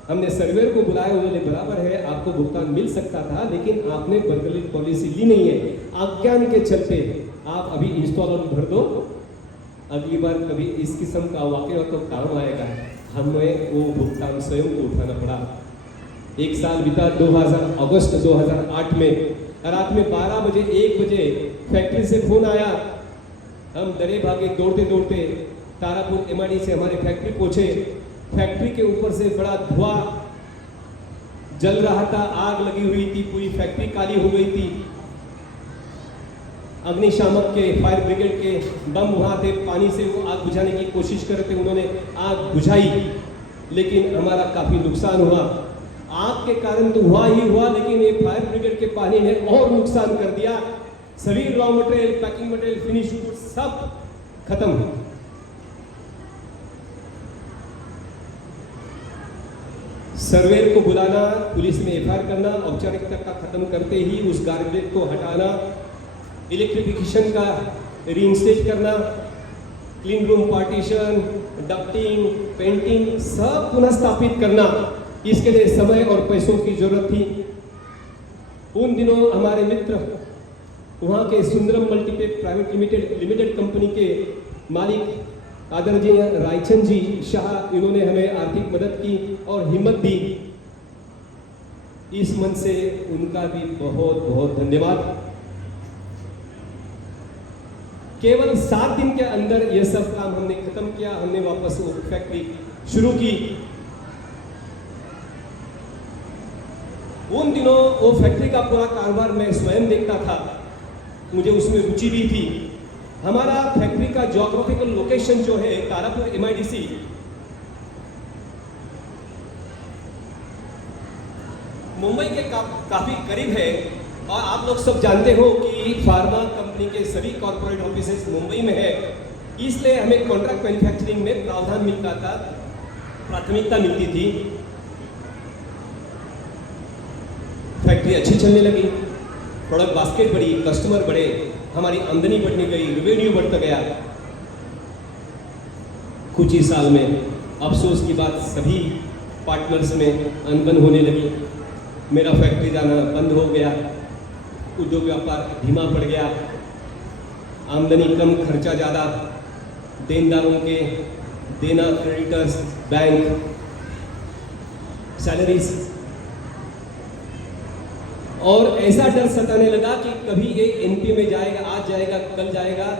हमने सर्वेयर को बुलाया, उन्होंने बराबर है आपको भुगतान मिल सकता था, लेकिन आपने बर्गली पॉलिसी ली नहीं है। अज्ञान के चलते आप अभी इंस्टॉलमेंट भर दो, अगली बार कभी इस किस्म का वाकया तो काम आएगा। हमें वो भुगतान स्वयं को उठाना पड़ा। 1 साल बीता। अगस्त 2008 में रात में 12 बजे 1 बजे फैक्ट्री से फोन आया। हम डरे भागे दौड़ते दौड़ते तारापुर MIDC से हमारे फैक्ट्री पहुंचे। फैक्ट्री के ऊपर से बड़ा धुआं जल रहा था, आग लगी हुई थी, पूरी फैक्ट्री काली हो गई थी। अग्निशामक के, फायर ब्रिगेड के बम वहां थे, पानी से वो आग बुझाने की कोशिश कर रहे थे। उन्होंने आग बुझाई, लेकिन हमारा काफी नुकसान हुआ। आग के कारण तो हुआ ही हुआ, लेकिन ये फायर ब्रिगेड के पानी ने और नुकसान कर दिया। सभी raw material, packing material, finish goods सब खत्म। सर्वेयर को बुलाना, पुलिस में FIR करना, औपचारिकता का खत्म करते ही उस गार्बेज को हटाना, इलेक्ट्रिफिकेशन का रीइंस्टेट करना, clean room partition, ducting, painting सब पुनः स्थापित करना, इसके लिए समय और पैसों की जरूरत थी। उन दिनों हमारे मित्र वहाँ के सुंदरम मल्टीपेक प्राइवेट लिमिटेड कंपनी के मालिक आदरणीय रायचंद जी शाह, इन्होंने हमें आर्थिक मदद की और हिम्मत दी। इस मन से उनका भी बहुत बहुत धन्यवाद। केवल 7 दिन के अंदर यह सब काम हमने खत्म किया। हमने वापस वो फैक्ट्री शुरू की। उन दिनों वो फैक्ट्री का पूरा कारोबार मैं स्वयं देखता था, मुझे उसमें रुचि भी थी। हमारा फैक्ट्री का ज्योग्राफिकल लोकेशन जो है तारापुर MIDC मुंबई के काफी करीब है। और आप लोग सब जानते हो कि फार्मा कंपनी के सभी कॉर्पोरेट ऑफिसेस मुंबई में है, इसलिए हमें कॉन्ट्रैक्ट मैन्युफैक्चरिंग में प्रावधान मिलता था, प्राथमिकता मिलती थी। फैक्ट्री अच्छी चलने लगी, प्रोडक्ट बास्केट बढ़ी, कस्टमर बढ़े, हमारी आमदनी बढ़ने गई, रेवेन्यू बढ़ता गया। कुछ ही साल में अफसोस की बात, सभी पार्टनर्स में अनबन होने लगी। मेरा फैक्ट्री जाना बंद हो गया, उद्योग व्यापार धीमा पड़ गया, आमदनी कम, खर्चा ज़्यादा, देनदारों के देना, क्रेडिटर्स, बैंक, सैलरीज, और ऐसा डर सताने लगा कि कभी ये NP में जाएगा, आज जाएगा, कल जाएगा।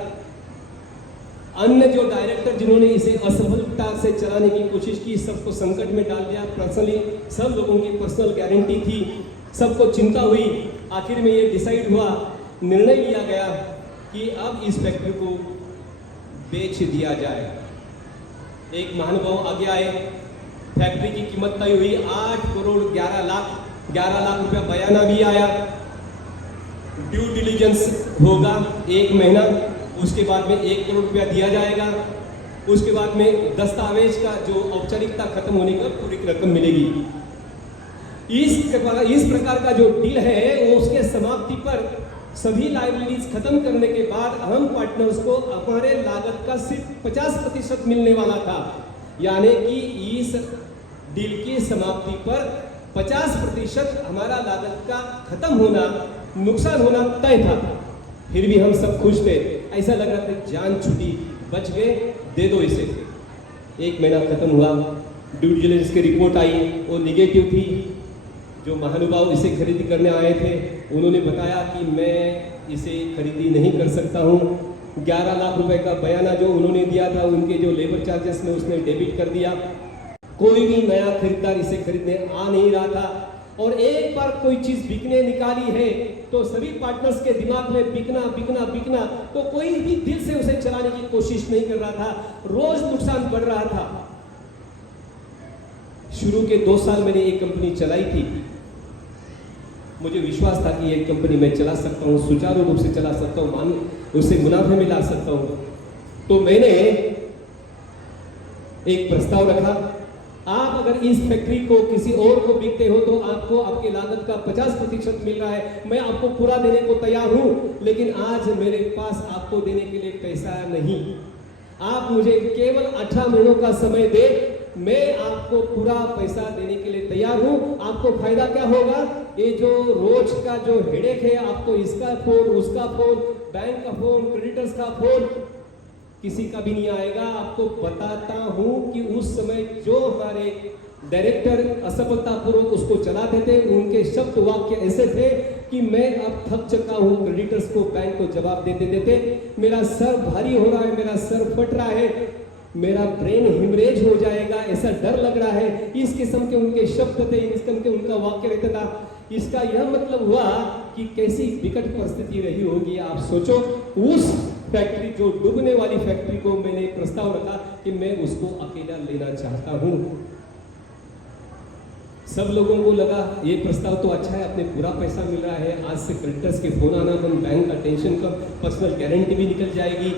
अन्य जो डायरेक्टर जिन्होंने इसे असफलता से चलाने की कोशिश की, सबको संकट में डाल दिया। पर्सनली सब लोगों की पर्सनल गारंटी थी, सबको चिंता हुई। आखिर में ये डिसाइड हुआ, निर्णय लिया गया कि अब इस फैक्ट्री को बेच दिया जाए। एक महानुभाव आगे आए, फैक्ट्री की कीमत तय हुई 8 करोड़ 11 लाख रुपया बयाना भी आया। ड्यू डिलीजेंस होगा 1 महीना, उसके बाद में 1 करोड़ रुपया दिया जाएगा। उसके बाद में दस्तावेज का जो औपचारिकता खत्म होने का पूरी रकम मिलेगी। इस प्रकार का जो डील है वो उसके समाप्ति पर सभी लाइबिलिटीज खत्म करने के बाद हम पार्टनर्स को हमारे लागत का सिर्फ 50% मिलने वाला था। यानी कि इस डील की समाप्ति पर 50% हमारा लागत का खत्म होना, नुकसान होना तय था। फिर भी हम सब खुश थे, ऐसा लग रहा था जान छुटी, बच गए, दे दो इसे। 1 महीना खत्म हुआ, ड्यू डिलिजेंस की रिपोर्ट आई, वो निगेटिव थी। जो महानुभाव इसे खरीदी करने आए थे उन्होंने बताया कि मैं इसे खरीदी नहीं कर सकता हूँ। 11 लाख रुपए का बयाना जो उन्होंने दिया था, उनके जो लेबर चार्जेस में उसने डेबिट कर दिया। कोई भी नया खरीदार इसे खरीदने आ नहीं रहा था। और एक बार कोई चीज बिकने निकाली है तो सभी पार्टनर्स के दिमाग में बिकना बिकना बिकना, तो कोई भी दिल से उसे चलाने की कोशिश नहीं कर रहा था। रोज नुकसान बढ़ रहा था। शुरू के 2 साल मैंने एक कंपनी चलाई थी। मुझे विश्वास था कि ये कंपनी मैं चला सकता हूँ, सुचारू रूप से चला सकता हूँ, उसे मुनाफे में ला सकता हूँ। तो मैंने एक प्रस्ताव रखा, आप अगर इस फैक्ट्री को किसी और को बेचते हो तो आपको आपके लागत का 50% मिल रहा है, मैं आपको पूरा देने को तैयार हूं, लेकिन आज मेरे पास आपको देने के लिए पैसा नहीं। आप मुझे केवल 18 महीनों का समय दे, मैं आपको पूरा पैसा देने के लिए तैयार हूं। आपको फायदा क्या होगा? ये जो रोज का जो हेडेक है, आपको इसका फोन, उसका फोन, बैंक का फोन, क्रेडिटर्स का फोन, किसी का भी नहीं आएगा। आपको बताता हूं कि उस समय जो हमारे डायरेक्टर असफलतापूर्वक उसको चलाते थे, उनके शब्द वाक्य ऐसे थे कि मैं अब थक चुका हूं क्रेडिटर्स को, बैंक को जवाब देते देते। मेरा सर भारी हो रहा है, मेरा सर फट रहा है, मेरा ब्रेन हिमरेज हो जाएगा, ऐसा डर लग रहा है। इस किस्म के उनके शब्द थे, इस किस्म के उनका वाक्य रहता था। इसका यह मतलब हुआ कि कैसी विकट परिस्थिति रही होगी। आप सोचो, उस फैक्ट्री, जो डूबने वाली फैक्ट्री को मैंने प्रस्ताव रखा कि मैं उसको अकेला लेना चाहता हूं। सब लोगों को लगा ये प्रस्ताव तो अच्छा है, अपने पूरा पैसा मिल रहा है, आज से क्रेडिटर्स के फोन आना बंद, बैंक का टेंशन कम, पर्सनल गारंटी भी निकल जाएगी।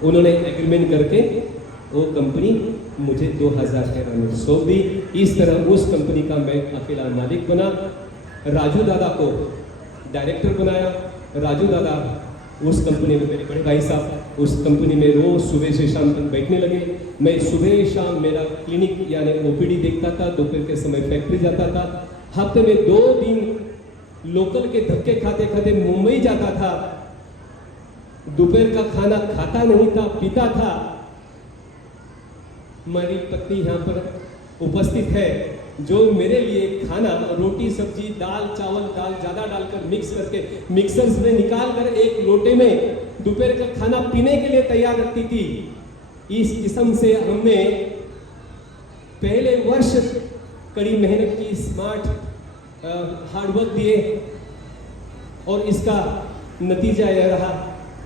उन्होंने एग्रीमेंट करके वो कंपनी मुझे 2013 में सौंप दी। इस तरह उस कंपनी का मैं अकेला मालिक बना। राजू दादा को डायरेक्टर बनाया। राजू दादा उस कंपनी में, मेरे बड़े भाई साहब उस कंपनी में रोज सुबह से शाम तक बैठने लगे। मैं सुबह शाम मेरा क्लिनिक यानी OPD देखता था, दोपहर के समय फैक्ट्री जाता था। हफ्ते में 2 दिन लोकल के धक्के खाते खाते मुंबई जाता था। दोपहर का खाना खाता नहीं था, पीता था। मेरी पत्नी यहाँ पर उपस्थित है, जो मेरे लिए खाना, रोटी, सब्जी, दाल, चावल, दाल ज्यादा डालकर मिक्स करके मिक्सर्स में निकाल कर एक लोटे में दोपहर का खाना पीने के लिए तैयार रखती थी। इस किस्म से हमने पहले वर्ष कड़ी मेहनत की, स्मार्ट हार्डवर्क दिए और इसका नतीजा यह रहा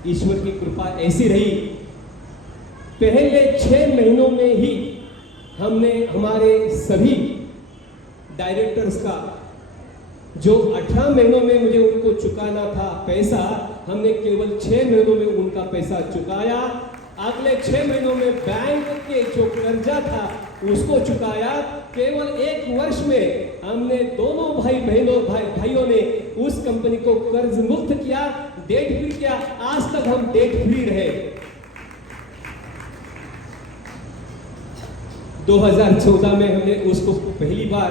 ईश्वर की कृपा ऐसी रही, पहले 6 महीनों में ही हमने हमारे सभी डायरेक्टर्स का जो 18 महीनों में मुझे उनको चुकाना था पैसा, हमने केवल 6 महीनों में उनका पैसा चुकाया। अगले 6 महीनों में बैंक के जो कर्जा था उसको चुकाया। केवल 1 वर्ष में हमने दोनों भाइयों ने उस कंपनी को कर्ज मुक्त किया, डेट फ्री किया। आज तक हम डेट फ्री रहे। 2014 में हमने उसको पहली बार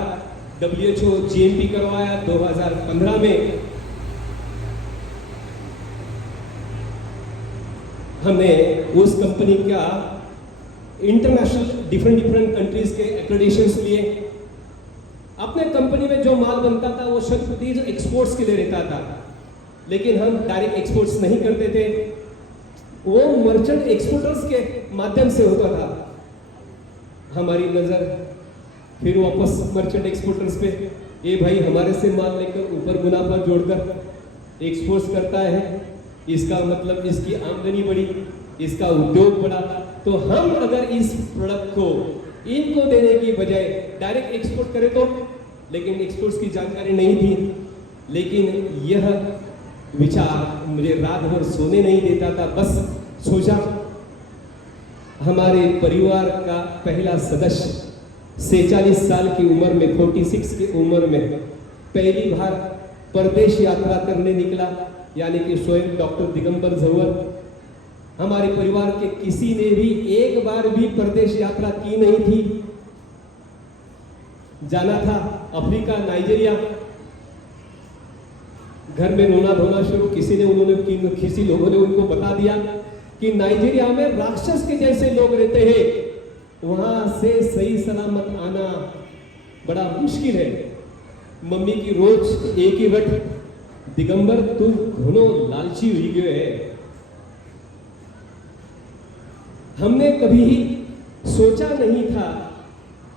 WHO GMP करवाया। 2015 में हमने उस कंपनी का इंटरनेशनल डिफरेंट कंट्रीज के एक्रेडिटेशंस लिए। अपने कंपनी में जो माल बनता था वो 100% एक्सपोर्ट्स के लिए रहता था, लेकिन हम डायरेक्ट एक्सपोर्ट्स नहीं करते थे, वो मर्चेंट एक्सपोर्टर्स के माध्यम से होता था। हमारी नजर फिर वापस मर्चेंट एक्सपोर्टर्स पे, ये भाई हमारे से माल लेकर ऊपर मुनाफा जोड़कर एक्सपोर्ट्स करता है, इसका मतलब इसकी आमदनी बढ़ी, इसका उद्योग बढ़ा। तो हम अगर इस प्रोडक्ट को इनको देने की बजाय डायरेक्ट एक्सपोर्ट करें तो, लेकिन एक्सपोर्ट्स की जानकारी नहीं थी। लेकिन यह विचार मुझे रात भर सोने नहीं देता था। बस सोचा हमारे परिवार का पहला सदस्य 46 साल की उम्र में, 46 की उम्र में पहली बार परदेश यात्रा करने निकला, यानी कि स्वयं डॉक्टर दिगंबर झंवर। हमारे परिवार के किसी ने भी एक बार भी परदेश यात्रा की नहीं थी। जाना था अफ्रीका, नाइजीरिया। घर में रोना धोना शुरू, किसी लोगों ने उनको बता दिया कि नाइजीरिया में राक्षस के जैसे लोग रहते हैं, वहां से सही सलामत आना बड़ा मुश्किल है। मम्मी की रोज एक ही रट, दिगंबर तू घणो लालची हुई गयो है। हमने कभी सोचा नहीं था,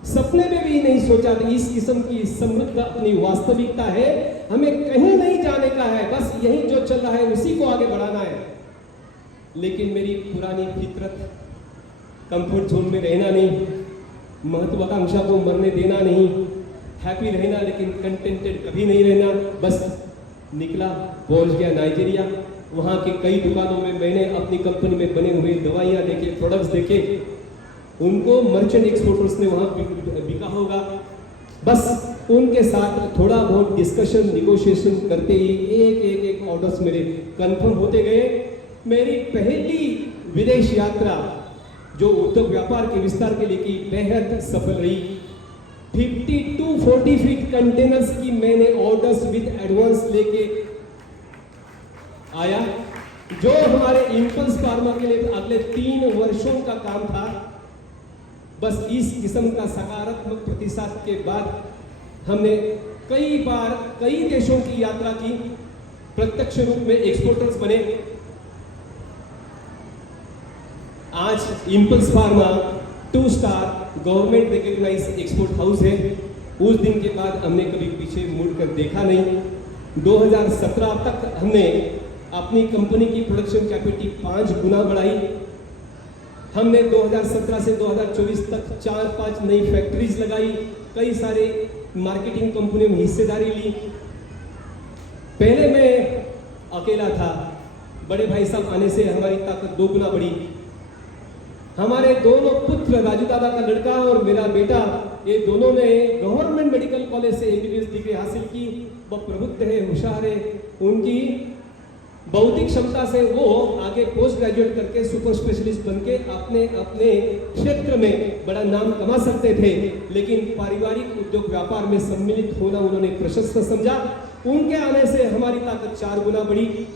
सपने में भी नहीं सोचा था इस किस्म की समृद्ध अपनी वास्तविकता है। हमें कहीं नहीं जाने का है, बस यही जो चल रहा है उसी को आगे बढ़ाना है। लेकिन मेरी पुरानी फितरत, कंफर्ट जोन में रहना नहीं, महत्वाकांक्षा को मरने देना नहीं, हैप्पी रहना लेकिन कंटेंटेड कभी नहीं रहना। बस निकला, पहुंच गया नाइजीरिया। वहाँ के कई दुकानों में मैंने अपनी कंपनी में बने हुए दवाइयाँ देखे, प्रोडक्ट्स देखे, उनको मर्चेंट एक्सपोर्टर्स ने वहाँ बिका होगा। बस उनके साथ थोड़ा बहुत डिस्कशन, निगोशिएशन करते ही एक ऑर्डर्स मेरे कंफर्म होते गए। मेरी पहली विदेश यात्रा जो उद्योग व्यापार के विस्तार के लिए की, बेहद सफल रही। 50 to 40 फीट कंटेनर्स की मैंने ऑर्डर्स विद एडवांस लेके आया, जो हमारे इंपल्स फार्मा के लिए अगले 3 वर्षों का काम था। बस इस किस्म का सकारात्मक प्रतिसाद के बाद हमने कई बार कई देशों की यात्रा की, प्रत्यक्ष रूप में एक्सपोर्टर्स बने। आज impulse pharma 2 star government recognised export house है। उस दिन के बाद हमने कभी पीछे मुड़कर देखा नहीं। 2017 तक हमने अपनी कंपनी की प्रोडक्शन कैपेसिटी 5 गुना बढ़ाई। हमने 2017 से 2024 तक 4-5 नई फैक्ट्रीज लगाई, कई सारे मार्केटिंग कंपनियों में हिस्सेदारी ली। पहले मैं अकेला था, बड़े भाई साहब आने से हमारी ताकत 2 गुना बढ़ी। हमारे दोनों पुत्र, राजू दादा का लड़का और मेरा बेटा, ये दोनों ने गवर्नमेंट मेडिकल कॉलेज से MBBS डिग्री हासिल की। वो प्रबुद्ध है, होशियार है, उनकी बौद्धिक क्षमता से वो आगे पोस्ट ग्रेजुएट करके सुपर स्पेशलिस्ट बनके अपने अपने क्षेत्र में बड़ा नाम कमा सकते थे। लेकिन पारिवारिक उद्योग व्यापार में सम्मिलित होना उन्होंने प्रशस्त समझा। उनके आने से हमारी ताकत 4 गुना बढ़ी।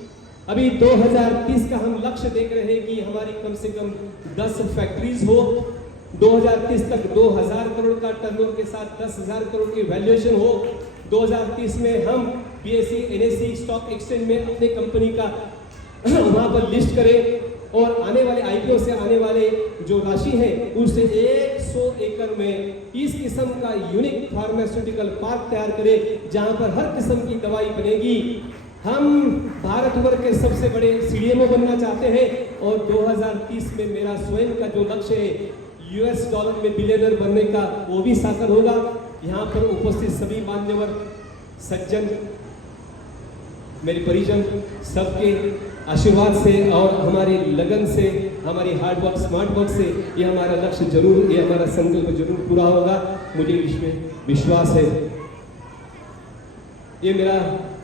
अभी 2030 का हम लक्ष्य देख रहे हैं कि हमारी कम से कम 10 फैक्ट्रीज हो। 2030 तक 2000 करोड़ का टर्नओवर के साथ 10,000 करोड़ की वैल्यूएशन हो। 2030 में हम BSE NSE स्टॉक एक्सचेंज में अपने कंपनी का वहां पर लिस्ट करें और आने वाले IPO से आने वाले जो राशि है उससे 100 एकड़ में इस किस्म का यूनिक फार्मास्यूटिकल पार्क तैयार करें, जहां पर हर किस्म की दवाई बनेगी। हम भारतवर्ष के सबसे बड़े सीडीएमओ बनना चाहते हैं और 2030 में मेरा स्वयं का जो लक्ष्य है यूएस डॉलर में बिलियनर बनने का, वो भी साकार होगा। यहाँ पर उपस्थित सभी मान्यवर सज्जन, मेरे परिजन, सबके आशीर्वाद से और हमारी लगन से, हमारी हार्ड वर्क, स्मार्ट वर्क से ये हमारा लक्ष्य जरूर, ये हमारा संकल्प जरूर पूरा होगा, मुझे इसमें विश्वास है। ये मेरा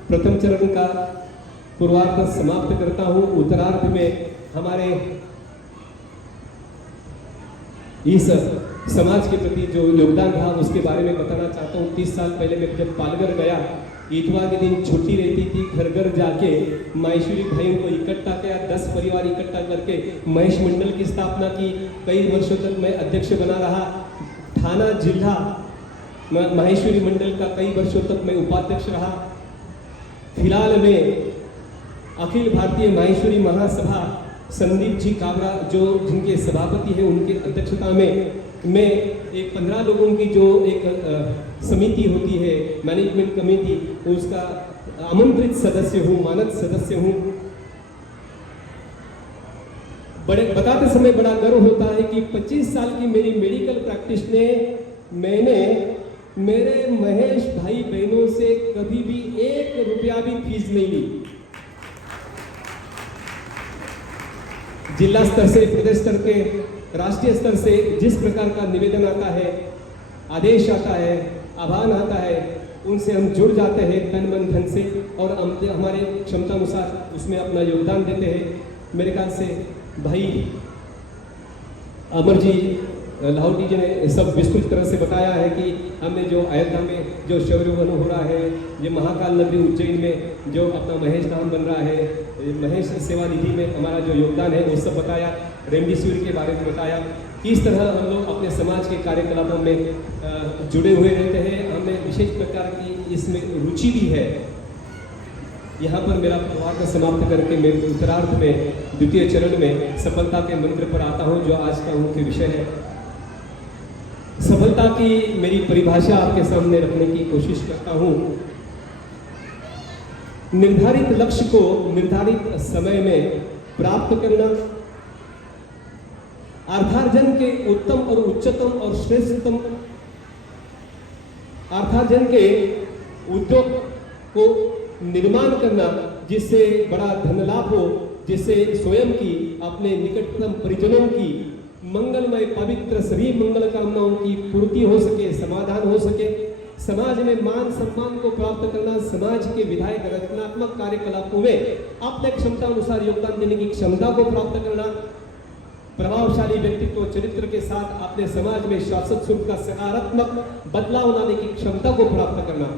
प्रथम चरण का पूर्वार्ध समाप्त करता हूँ। उत्तरार्ध में हमारे इस समाज के प्रति जो योगदान था उसके बारे में बताना चाहता हूँ। 30 साल पहले मैं जब पालघर गया, इतवार के दिन छुट्टी रहती थी, घर घर जाके माहेश्वरी भाइयों को इकट्ठा किया, 10 परिवार इकट्ठा करके महेश मंडल की स्थापना की। कई वर्षों तक मैं अध्यक्ष बना रहा। थाना जिला माहेश्वरी मंडल का कई वर्षों तक मैं उपाध्यक्ष रहा। फिलहाल में अखिल भारतीय माहेश्वरी महासभा संदीप जी काबरा जो जिनके सभापति हैं, उनके अध्यक्षता में मैं एक 15 लोगों की जो एक समिति होती है, मैनेजमेंट कमेटी, उसका आमंत्रित सदस्य हूँ, मानद सदस्य हूँ। बड़े बताते समय बड़ा गर्व होता है कि 25 साल की मेरी मेडिकल प्रैक्टिस ने मैंने मेरे महेश भाई बहनों से कभी भी 1 रुपया भी फीस नहीं ली। जिला स्तर से, प्रदेश स्तर के, राष्ट्रीय स्तर से जिस प्रकार का निवेदन आता है, आदेश आता है, आह्वान आता है, उनसे हम जुड़ जाते हैं तन मन धन से और हम हमारे क्षमता अनुसार उसमें अपना योगदान देते हैं। मेरे ख्याल से भाई अमर जी, लाहौटी जी ने सब विस्तृत तरह से बताया है कि हमने जो अयोध्या में जो शौर्यवन हो रहा है, ये महाकाल नगरी उज्जैन में जो अपना महेश धाम बन रहा है, महेश सेवा निधि में हमारा जो योगदान है वो सब बताया। रेमडेसिविर के बारे में बताया। किस तरह हम लोग अपने समाज के कार्यकलापों में जुड़े हुए रहते हैं, हमें विशेष प्रकार की इसमें रुचि भी है। यहाँ पर मेरा प्रवाह समाप्त करके मैं उत्तरार्ध में द्वितीय चरण में सफलता के मंत्र पर आता हूँ, जो आज का मुख्य विषय है। सफलता की मेरी परिभाषा आपके सामने रखने की कोशिश करता हूँ। निर्धारित लक्ष्य को निर्धारित समय में प्राप्त करना, अर्थार्जन के उत्तम और उच्चतम और श्रेष्ठतम अर्थार्जन के उद्योग को निर्माण करना, जिससे बड़ा धन लाभ हो, जिससे स्वयं की, अपने निकटतम परिजनों की मंगलमय पवित्र सभी मंगल कामनाओं की पूर्ति हो सके, समाधान हो सके, समाज में मान सम्मान को प्राप्त करना, समाज के विधायक रचनात्मक कार्यकलापों में अपने क्षमता अनुसार योगदान देने की क्षमता को प्राप्त करना, प्रभावशाली व्यक्तित्व चरित्र के साथ अपने समाज में शाश्वत सुख का सकारात्मक बदलाव लाने की क्षमता को प्राप्त करना।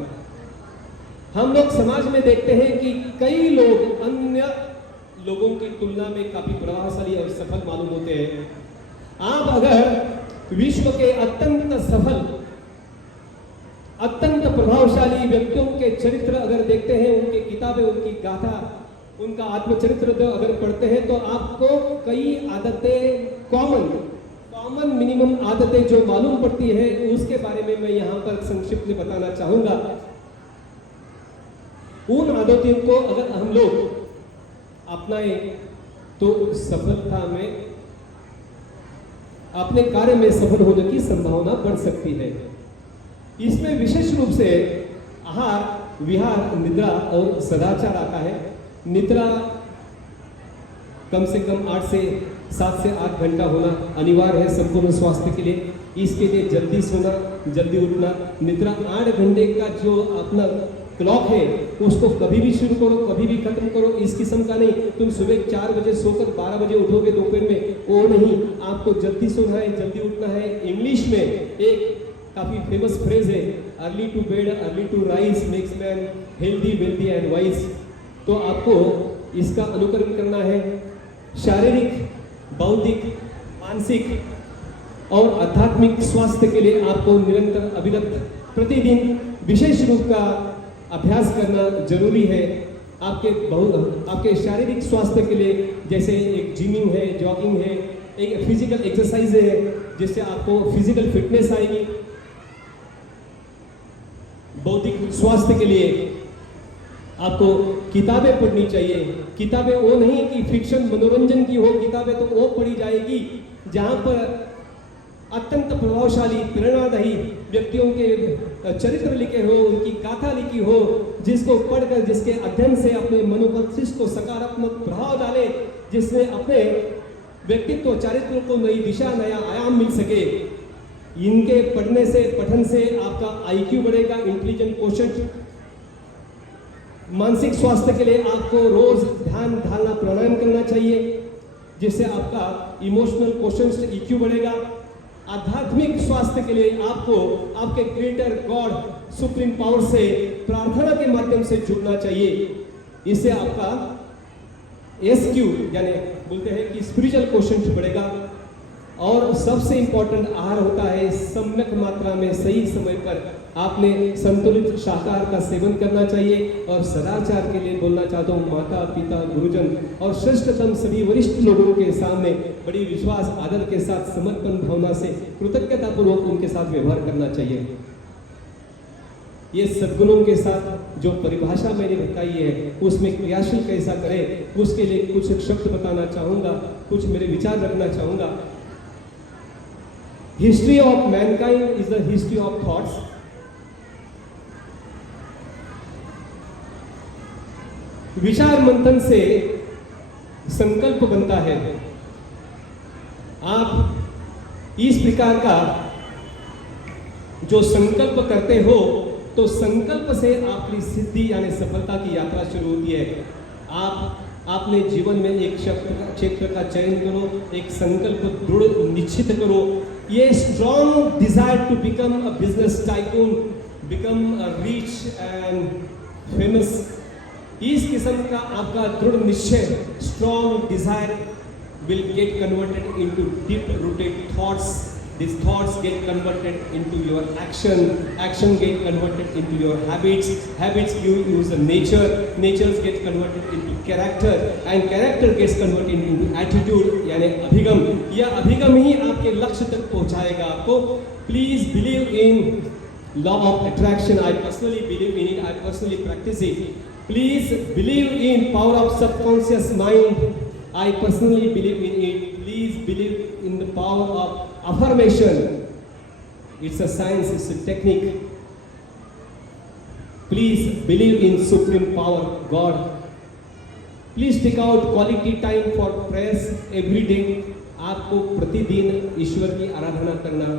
हम लोग समाज में देखते हैं कि कई लोग अन्य लोगों की तुलना में काफी प्रभावशाली और सफल मालूम होते हैं। आप अगर विश्व के अत्यंत सफल, अत्यंत प्रभावशाली व्यक्तियों के चरित्र अगर देखते हैं, उनके किताबें, उनकी गाथा, उनका आत्मचरित्र अगर पढ़ते हैं, तो आपको कई आदतें कॉमन मिनिमम आदतें जो मालूम पड़ती है, उसके बारे में मैं यहाँ पर संक्षिप्त में बताना चाहूंगा। उन आदतों को अगर हम लोग अपनाए तो सफलता में, अपने कार्य में सफल होने की संभावना बढ़ सकती है। इसमें विशेष रूप से आहार, विहार, निद्रा और सदाचार आता है। निद्रा कम से कम 7 से 8 घंटा होना अनिवार्य है संपूर्ण स्वास्थ्य के लिए। इसके लिए जल्दी सोना, जल्दी उठना। निद्रा 8 घंटे का जो अपना क्लॉक है उसको कभी भी शुरू करो, कभी भी खत्म करो, इस किस्म का नहीं। तुम सुबह 4 बजे सोकर 12 बजे उठोगे दोपहर में, वो नहीं। आपको जल्दी सोना है, जल्दी उठना है। इंग्लिश में एक काफी फेमस फ्रेज है, early to bed early to rise makes man healthy wealthy and wise. तो आपको इसका अनुकरण करना है। शारीरिक, बौद्धिक, मानसिक और आध्यात्मिक स्वास्थ्य के लिए आपको निरंतर अविरत प्रतिदिन विशेष रूप का अभ्यास करना जरूरी है। आपके शारीरिक स्वास्थ्य के लिए जैसे एक जिमिंग है, जॉगिंग है, एक फिजिकल एक्सरसाइज है, जिससे आपको फिजिकल फिटनेस आएगी। बौद्धिक स्वास्थ्य के लिए आपको किताबें पढ़नी चाहिए। किताबें वो नहीं कि फिक्शन मनोरंजन की हो, किताबें तो वो पढ़ी जाएगी जहाँ पर अत्यंत प्रभावशाली प्रेरणादायी व्यक्तियों के चरित्र लिखे हो, उनकी गाथा लिखी हो, जिसको पढ़कर जिसके अध्ययन से अपने मनोमस्तिष्क को सकारात्मक प्रभाव डाले, जिसने अपने व्यक्तित्व चारित्र को नई दिशा नया आयाम मिल सके। इनके पढ़ने से पठन से आपका IQ बढ़ेगा, इंटेलिजेंट क्वोशेंट। मानसिक स्वास्थ्य के लिए आपको रोज ध्यान धारणा प्राणायाम करना चाहिए, जिससे आपका इमोशनल क्वोशेंट EQ बढ़ेगा। आध्यात्मिक स्वास्थ्य के लिए आपको आपके क्रिएटर गॉड सुप्रीम पावर से प्रार्थना के माध्यम से जुड़ना चाहिए। इससे आपका SQ यानी बोलते हैं कि स्पिरिचुअल क्वोशेंट बढ़ेगा। और सबसे इंपॉर्टेंट आहार होता है सम्यक मात्रा में सही समय पर आपने संतुलित शाकाहार का सेवन करना चाहिए। और सदाचार के लिए बोलना चाहता हूँ, माता पिता गुरुजन और श्रेष्ठतम सभी वरिष्ठ लोगों के सामने बड़ी विश्वास आदर के साथ समर्पण भावना से कृतज्ञता पूर्वक उनके साथ व्यवहार करना चाहिए। ये सद्गुणों के साथ जो परिभाषा मैंने बताई है उसमें क्रियाशील कैसा करें, उसके लिए कुछ शब्द बताना चाहूंगा, कुछ मेरे विचार रखना चाहूंगा। History of Mankind is the history of thoughts. विचार मंथन से संकल्प बनता है। आप इस प्रकार का जो संकल्प करते हो तो संकल्प से आपकी सिद्धि यानी सफलता की यात्रा शुरू होती है। आप अपने जीवन में एक क्षेत्र का चयन करो, एक संकल्प दृढ़ निश्चित करो। ये strong desire to become a business tycoon, become a rich and famous, इस किस्म का आपका दृढ़ निश्चय strong desire will get converted into deep rooted thoughts. These thoughts get converted into your action, action get converted into your habits, habits you use the nature, natures get converted into character, and character gets converted into attitude यानी अभिगम। यह अभिगम ही आपके लक्ष्य तक पहुंचाएगा आपको। Please believe in law of attraction. I personally believe in it. I personally practice it. Please believe in power of subconscious mind. I personally believe in it. Please believe in the power of affirmation. It's a science, it's a technique. Please believe in supreme power, God. Please take out quality time for prayers every day. आपको प्रतिदिन ईश्वर की आराधना करना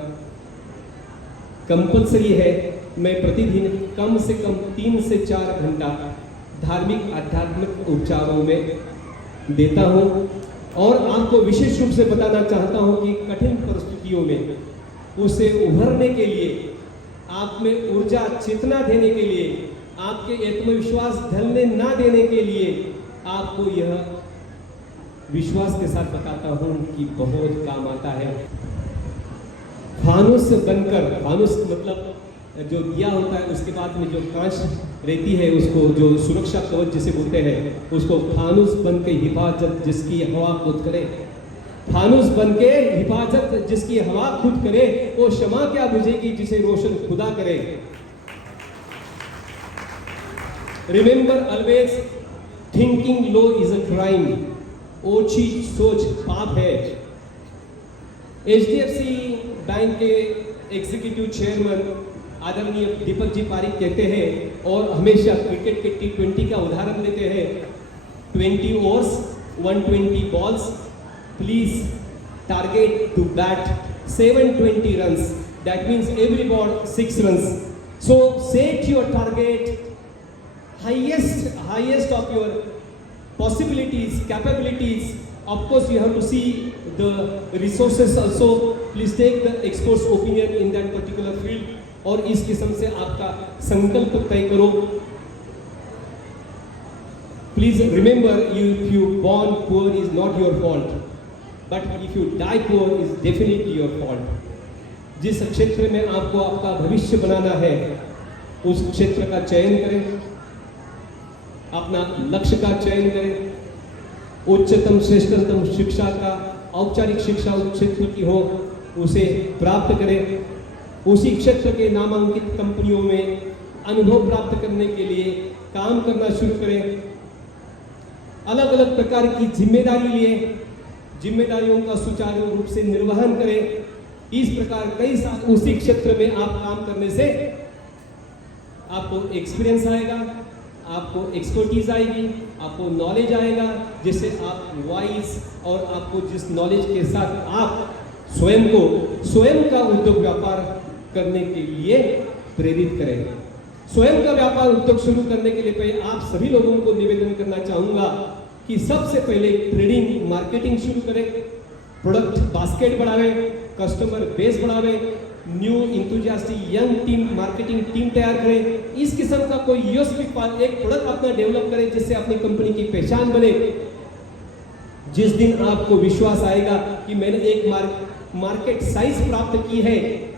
compulsory है। मैं प्रतिदिन कम से कम 3 से 4 घंटा धार्मिक आध्यात्मिक उपचारों में देता हूं। और आपको विशेष रूप से बताना चाहता हूं कि कठिन परिस्थितियों में उसे उभरने के लिए, आप में ऊर्जा चेतना देने के लिए, आपके आत्मविश्वास ढलने ना देने के लिए आपको यह विश्वास के साथ बताता हूं कि बहुत काम आता है। फानुस बनकर, फानुस मतलब जो दिया होता है उसके बाद में जो कांच रहती है उसको जो सुरक्षा कवच जिसे बोलते हैं उसको फानुस बन के हिफाजत जिसकी हवा खुद करे, फानुस बन के हिफाजत जिसकी हवा खुद करे, वो शमा क्या बुझेगी जिसे रोशन खुदा करे। Remember always thinking low is a crime. ओछी सोच पाप है। HDFC बैंक के एग्जीक्यूटिव चेयरमैन आदरणीय दीपक जी पारिक कहते हैं और हमेशा क्रिकेट के T20 का उदाहरण देते हैं। 20 overs 120 balls, please target to bat 720 runs. That means every ball 6 runs. So set your target highest of your possibilities, capabilities. Of course you have to see the resources also. Please take the expert's opinion in that particular field. और इस किस्म से आपका संकल्प तय करो। Please remember, if you born poor is not your fault, but if you die poor is definitely your fault. जिस क्षेत्र में आपको आपका भविष्य बनाना है उस क्षेत्र का चयन करें, अपना लक्ष्य का चयन करें, उच्चतम श्रेष्ठतम शिक्षा का, औपचारिक शिक्षा उस क्षेत्र की हो उसे प्राप्त करें, उसी क्षेत्र के नामांकित कंपनियों में अनुभव प्राप्त करने के लिए काम करना शुरू करें। अलग अलग प्रकार की जिम्मेदारी लिए, जिम्मेदारियों का सुचारू रूप से निर्वहन करें। इस प्रकार कई साल उसी क्षेत्र में आप काम करने से आपको एक्सपीरियंस आएगा, आपको एक्सपर्टीज आएगी, आपको नॉलेज आएगा, जिससे आप वाइज और आपको जिस नॉलेज के साथ आप स्वयं का उद्योग व्यापार करने के लिए प्रेरित करें। स्वयं का व्यापार उद्योग शुरू करने के लिए आप सभी लोगों को निवेदन करना चाहूंगा कि सबसे पहले ट्रेडिंग मार्केटिंग शुरू करें, प्रोडक्ट बास्केट बढ़ावे, कस्टमर बेस बढ़ावे, new enthusiastic young team marketing team तैयार करें। इस किस्म का कोई यूएसपी एक प्रोडक्ट अपना डेवलप करें जिससे अपनी कंपनी की पहचान बने। जिस दिन आपको विश्वास आएगा कि मैंने एक मार्केट साइज प्राप्त की है,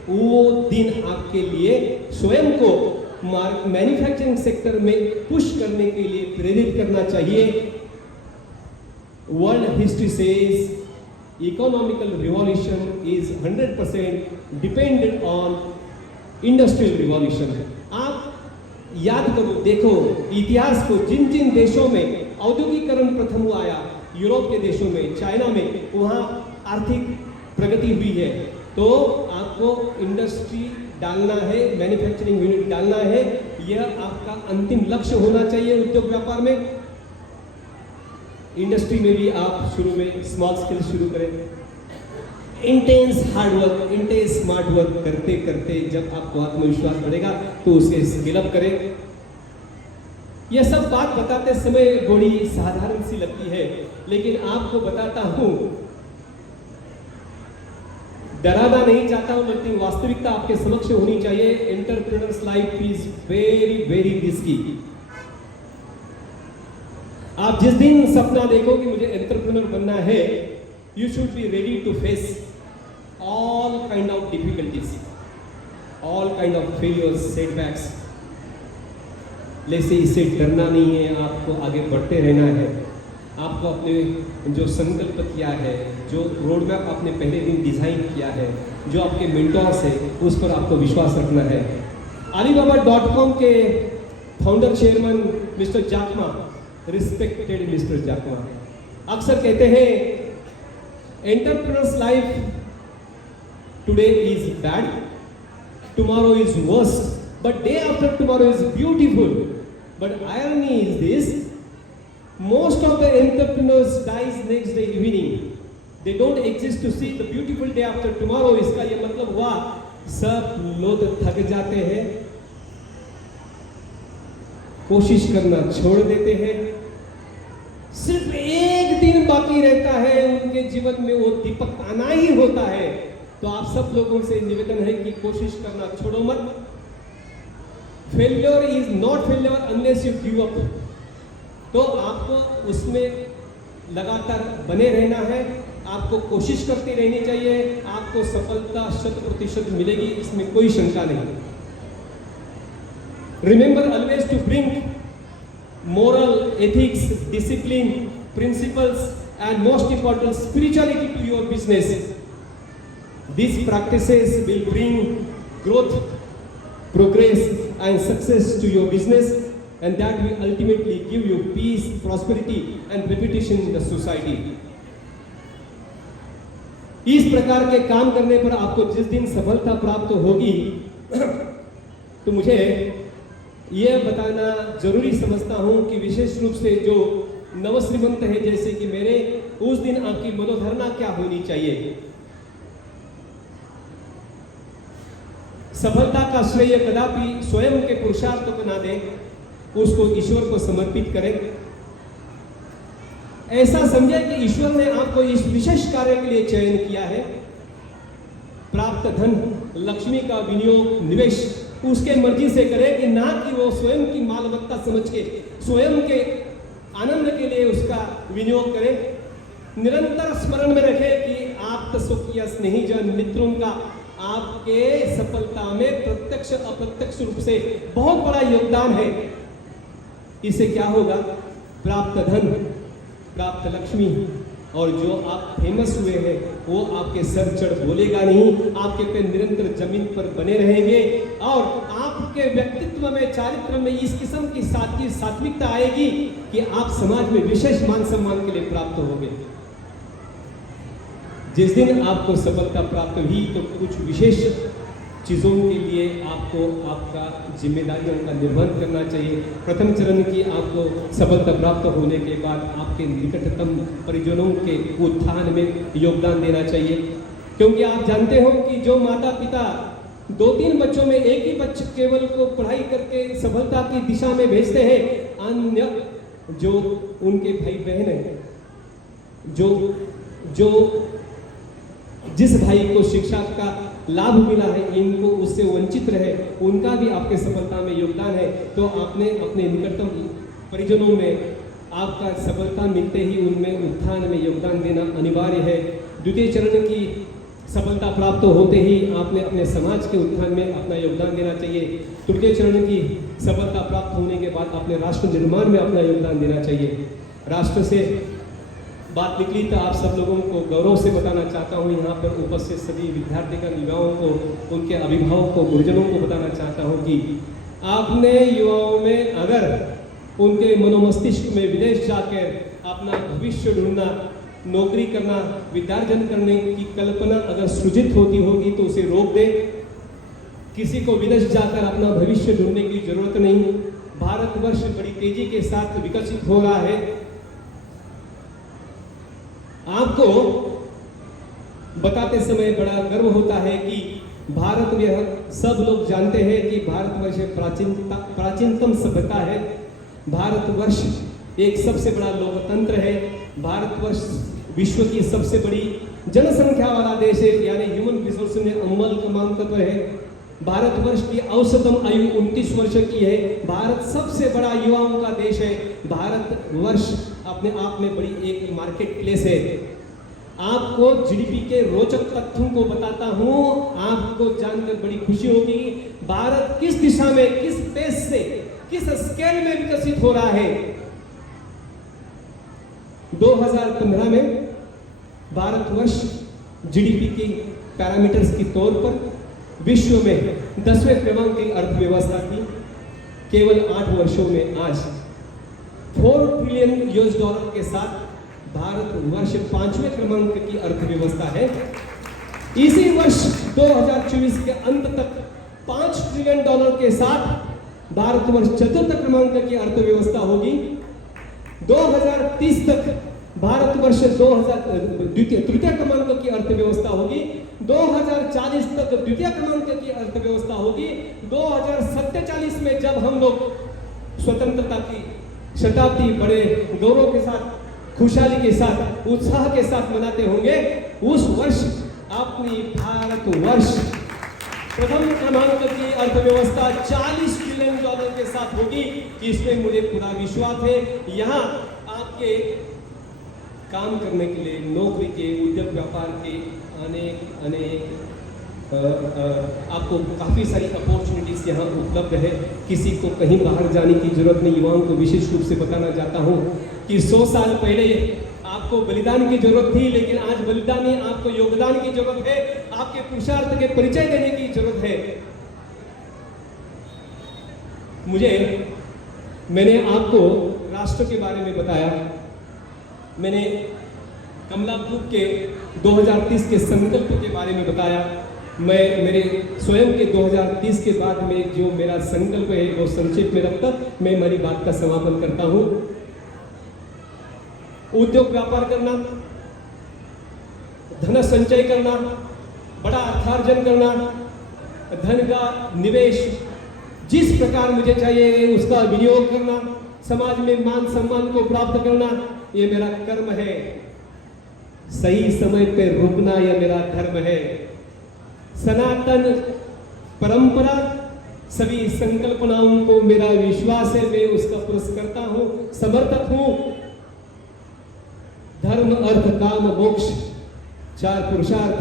वो दिन आपके लिए स्वयं को मैन्युफैक्चरिंग सेक्टर में पुश करने के लिए प्रेरित करना चाहिए। World history says economical revolution is 100% dependent on industrial revolution। आप याद करो, देखो इतिहास को, जिन जिन देशों में औद्योगिकरण प्रथम आया, यूरोप के देशों में, चाइना में, वहाँ आर्थिक प्रगति हुई है। तो आपको इंडस्ट्री डालना है, मैन्युफैक्चरिंग यूनिट डालना है, यह आपका अंतिम लक्ष्य होना चाहिए उद्योग व्यापार में। इंडस्ट्री में भी आप शुरू में स्मॉल स्किल शुरू करें। Intense hard work, intense smart work करते करते जब आपको आत्मविश्वास बढ़ेगा तो उसे स्किल अप करें। यह सब बात बताते समय बड़ी साधारण सी लगती है, लेकिन आपको बताता हूं, डराना नहीं चाहता हूं, लेकिन वास्तविकता आपके समक्ष होनी चाहिए। Entrepreneurs life is very very risky. आप जिस दिन सपना देखो कि मुझे एंटरप्रेन्योर बनना है, you should be ready to face all kind of difficulties, all kind of failures, setbacks. लेकिन इससे डरना नहीं है, आपको आगे बढ़ते रहना है। आपको अपने जो संकल्प किया है, जो रोड मैप आपने पहले दिन डिजाइन किया है, जो आपके मेंटर्स है, उस पर आपको विश्वास रखना है। Alibaba.com के founder chairman mister Jack Ma, respected mister Jack Ma, अक्सर कहते हैं entrepreneurs life today is bad, tomorrow is worse, but day after tomorrow is beautiful. But irony is this, most of the entrepreneurs dies next day evening, they don't exist to see the beautiful day after tomorrow। इसका ये मतलब हुआ सब लोग थक जाते हैं, कोशिश करना छोड़ देते हैं, सिर्फ एक दिन बाकी रहता है उनके जीवन में, वो दीपक आना ही होता है। तो आप सब लोगों से निवेदन है कि कोशिश करना छोड़ो मत। Failure is not failure unless you give up. तो आपको उसमें लगातार बने रहना है, आपको कोशिश करती रहनी चाहिए, आपको सफलता 100% मिलेगी, इसमें कोई शंका नहीं। Remember always to bring moral, ethics, discipline, principles, and most important spirituality to your business. These practices will bring growth, progress, and success to your business, and that will ultimately give you peace, prosperity, and reputation in the society. इस प्रकार के काम करने पर आपको जिस दिन सफलता प्राप्त होगी, तो मुझे यह बताना जरूरी समझता हूं कि विशेष रूप से जो नवश्रीमंत है जैसे कि मेरे, उस दिन आपकी मनोधारणा क्या होनी चाहिए। सफलता का श्रेय कदापि स्वयं के पुरुषार्थ को ना दें, उसको ईश्वर को समर्पित करें। ऐसा समझे कि ईश्वर ने आपको इस विशेष कार्य के लिए चयन किया है। प्राप्त धन, लक्ष्मी का विनियोग, निवेश उसके मर्जी से करे, कि ना कि वो स्वयं की मालमत्ता समझ के, स्वयं के आनंद के लिए उसका विनियोग करे। निरंतर स्मरण में रखे कि आप स्वकीय स्नेही जन मित्रों का आपके सफलता में प्रत्यक्ष अप्रत्यक्ष रूप से बहुत बड़ा योगदान है। इससे क्या होगा? प्राप्त धन, प्राप्त लक्ष्मी, और जो आप फेमस हुए हैं वो आपके सर चढ़ बोलेगा नहीं, आपके पे निरंतर जमीन पर बने रहेंगे और आपके व्यक्तित्व में, चारित्र में इस किस्म की सात्विकता आएगी कि आप समाज में विशेष मान सम्मान के लिए प्राप्त होंगे। जिस दिन आपको सफलता प्राप्त हुई तो कुछ विशेष चीज़ों के लिए आपको आपका जिम्मेदारियों का निर्वहन करना चाहिए। प्रथम चरण की आपको सफलता प्राप्त होने के बाद आपके निकटतम परिजनों के उत्थान में योगदान देना चाहिए, क्योंकि आप जानते हो कि जो माता पिता 2-3 बच्चों में एक ही बच्चे केवल को पढ़ाई करके सफलता की दिशा में भेजते हैं, अन्य जो उनके भाई बहन हैं, जो जिस भाई को शिक्षा का लाभ मिला है इनको उससे वंचित रहे, उनका भी आपके सफलता में योगदान है। तो आपने अपने निकटतम परिजनों में आपका सफलता मिलते ही उनमें उत्थान में योगदान देना अनिवार्य है। द्वितीय चरण की सफलता प्राप्त होते ही आपने अपने समाज के उत्थान में अपना योगदान देना चाहिए। तृतीय चरण की सफलता प्राप्त होने के बाद अपने राष्ट्र निर्माण में अपना योगदान देना चाहिए। राष्ट्र से बात निकली तो आप सब लोगों को गौरव से बताना चाहता हूँ, यहाँ पर उपस्थित सभी विद्यार्थीगण, युवाओं को, उनके अभिभावकों को, गुरुजनों को बताना चाहता हूँ कि आपने युवाओं में अगर उनके मनोमस्तिष्क में विदेश जाकर अपना भविष्य ढूंढना, नौकरी करना, विद्यार्जन करने की कल्पना अगर सृजित होती होगी तो उसे रोक दे। किसी को विदेश जाकर अपना भविष्य ढूंढने की जरूरत नहीं। भारतवर्ष बड़ी तेजी के साथ विकसित हो रहा है। आपको बताते समय बड़ा गर्व होता है कि भारत में सब लोग जानते हैं कि भारतवर्ष प्राचीनतम सभ्यता है। भारतवर्ष एक सबसे बड़ा लोकतंत्र है। भारतवर्ष विश्व की सबसे बड़ी जनसंख्या वाला देश है, यानी ह्यूमन रिसोर्स में अव्वल क्रमांक पर है। भारतवर्ष की औसतम आयु 29 वर्ष की है। भारत सबसे बड़ा युवाओं का देश है। भारतवर्ष अपने आप में बड़ी एक मार्केट प्लेस है। आपको जीडीपी के रोचक तथ्यों को बताता हूं, आपको जानकर बड़ी खुशी होगी भारत किस दिशा में, किस पेस से, किस स्केल में विकसित हो रहा है। 2015 में भारतवर्ष जीडीपी के पैरामीटर्स के तौर पर विश्व में 10वें क्रमांक की अर्थव्यवस्था थी। केवल 8 वर्षों में आज 4 ट्रिलियन यूएस डॉलर के साथ भारतवर्ष 5वें क्रमांक की अर्थव्यवस्था है। इसी वर्ष 2024 के अंत तक 5 ट्रिलियन डॉलर के साथ भारतवर्ष 4th क्रमांक की अर्थव्यवस्था होगी। 2030 तक भारतवर्ष तृतीय क्रमांक की अर्थव्यवस्था होगी। 2040 तक द्वितीय क्रमांक की अर्थव्यवस्था होगी। 2047 में जब हम लोग स्वतंत्रता की शताब्दी बड़े गौरव के साथ, खुशहाली के साथ, उत्साह के साथ मनाते होंगे, उस वर्ष अपनी भारतवर्ष प्रथम क्रमांक की अर्थव्यवस्था 40 ट्रिलियन डॉलर के साथ होगी। इसमें मुझे पूरा विश्वास है। यहाँ आपके काम करने के लिए, नौकरी के, उद्योग व्यापार के अनेक आपको काफ़ी सारी अपॉर्चुनिटीज यहाँ उपलब्ध है। किसी को कहीं बाहर जाने की जरूरत नहीं। युवाओं को विशेष रूप से बताना चाहता हूँ कि 100 साल पहले आपको बलिदान की जरूरत थी, लेकिन आज बलिदान नहीं, आपको योगदान की जरूरत है। आपके पुरुषार्थ के परिचय देने की जरूरत है। मैंने आपको राष्ट्र के बारे में बताया। मैंने कमला ग्रुप के 2030 के संकल्प के बारे में बताया। मैं मेरे स्वयं के 2030 के बाद में जो मेरा संकल्प है वो संक्षेप में रखकर मैं मेरी बात का समापन करता हूँ। उद्योग व्यापार करना, धन संचय करना, बड़ा अर्थार्जन करना, धन का निवेश जिस प्रकार मुझे चाहिए उसका विनियोग करना, समाज में मान सम्मान को प्राप्त करना, ये मेरा कर्म है। सही समय पे रुकना यह मेरा धर्म है। सनातन परंपरा सभी संकल्पनाओं को मेरा विश्वास है, मैं उसका पुरस्कर्ता हूं, समर्थक हूं। धर्म, अर्थ, काम, मोक्ष 4 पुरुषार्थ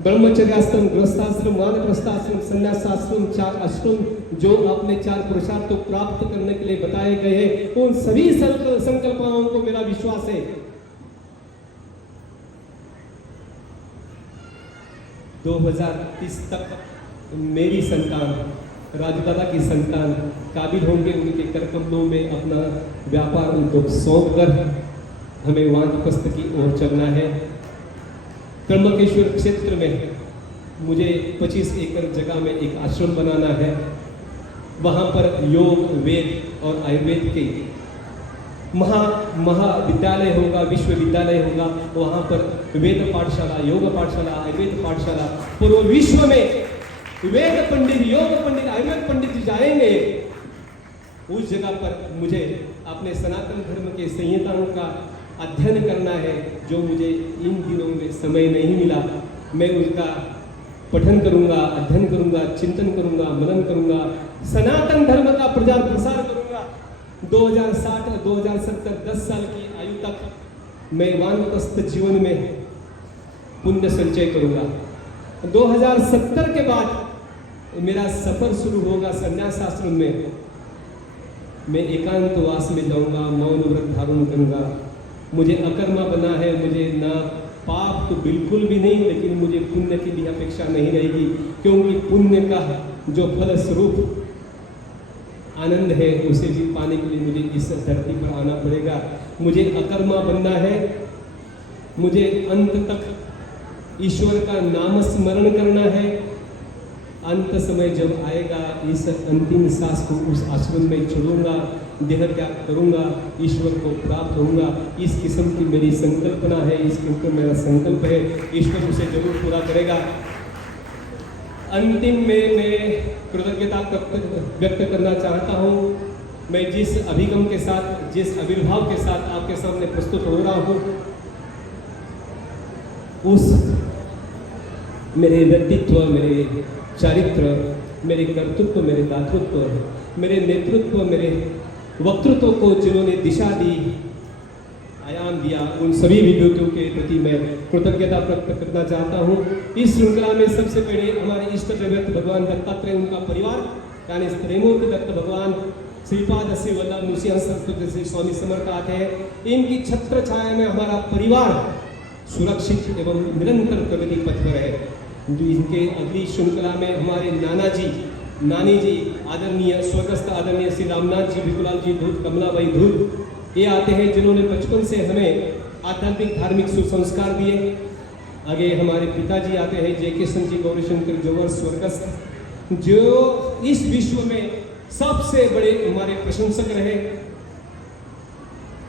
ब्रह्मचर्याश्रम, गृहस्थाश्रम, वानप्रस्थाश्रम, संन्यासाश्रम, 4 आश्रम जो अपने 4 पुरुषार्थ को प्राप्त करने के लिए बताए गए हैं, उन सभी संकल्पों को मेरा विश्वास है 2030 तक मेरी संतान, राजदादा की संतान काबिल होंगे उनके कर कमलों में अपना व्यापार उद्योग सौंप कर हमें वानप्रस्थ की ओर चलना है। त्र्यंबकेश्वर क्षेत्र में मुझे 25 एकड़ जगह में एक आश्रम बनाना है। वहाँ पर योग, वेद और आयुर्वेद के महाविद्यालय होगा, विश्वविद्यालय होगा। वहाँ पर वेद पाठशाला, योग पाठशाला, आयुर्वेद पाठशाला, पूरे विश्व में वेद पंडित, योग पंडित, आयुर्वेद पंडित जाएंगे। उस जगह पर मुझे अपने सनातन धर्म के संहिताओं का अध्ययन करना है, जो मुझे इन दिनों में समय नहीं मिला। मैं उसका पठन करूंगा, अध्ययन करूंगा, चिंतन करूंगा, मनन करूंगा, सनातन धर्म का प्रचार प्रसार करूंगा। 2060 और 2070 10 साल की आयु तक मैं वानप्रस्थ जीवन में पुण्य संचय करूंगा। 2070 के बाद मेरा सफर शुरू होगा संन्यास आश्रम में। मैं एकांतवास में जाऊंगा, मौन व्रत धारण करूंगा। मुझे अकर्मा बना है, मुझे ना पाप तो बिल्कुल भी नहीं, लेकिन मुझे पुण्य की भी अपेक्षा नहीं रहेगी, क्योंकि पुण्य का जो फल स्वरूप आनंद है उसे भी पाने के लिए मुझे इस धरती पर आना पड़ेगा। मुझे अकर्मा बनना है, मुझे अंत तक ईश्वर का नाम स्मरण करना है। अंत समय जब आएगा, इस अंतिम सांस को उस आश्रम में छोड़ूंगा, देह त्याग करूंगा, ईश्वर को प्राप्त होऊंगा। इस किस्म की मेरी संकल्पना है, इस किस्म का मेरा संकल्प है। ईश्वर उसे जरूर पूरा करेगा। अंतिम में मैं कृतज्ञता व्यक्त करना चाहता हूँ। मैं जिस अभिगम के साथ, जिस आविर्भाव के साथ आपके सामने प्रस्तुत हो रहा हूँ, उस मेरे व्यक्तित्व, मेरे चारित्र, मेरे कर्तृत्व, मेरे दातृत्व, मेरे नेतृत्व, मेरे वक्तृत्व को जिन्होंने दिशा दी, आयाम दिया, उन सभी विभूतियों के प्रति मैं कृतज्ञता व्यक्त करना चाहता हूँ। इस श्रृंखला में सबसे पहले हमारे इष्ट देवता भगवान दत्तात्रेय, उनका परिवार यानी त्रैमूर्ति दत्त भगवान, श्रीपाद श्री वल्लभ नृसिंह संस्कृत श्री स्वामी समर्थ आते हैं। इनकी छत्र छाया में हमारा परिवार सुरक्षित एवं निरंतर प्रगति पथ पर है। इनके अगली श्रृंखला में हमारे नाना जी, नानी जी, आदरणीय स्वर्गस्थ आदरणीय श्री रामनाथ जी, विकुलाल जी धूत, कमलाबाई धूत, ये आते हैं जिन्होंने बचपन से हमें आध्यात्मिक धार्मिक सुसंस्कार दिए। आगे हमारे पिताजी आते हैं, जय किशन जी गौरीशंकर जोवर स्वर्गस्थ, जो इस विश्व में सबसे बड़े हमारे प्रशंसक रहे।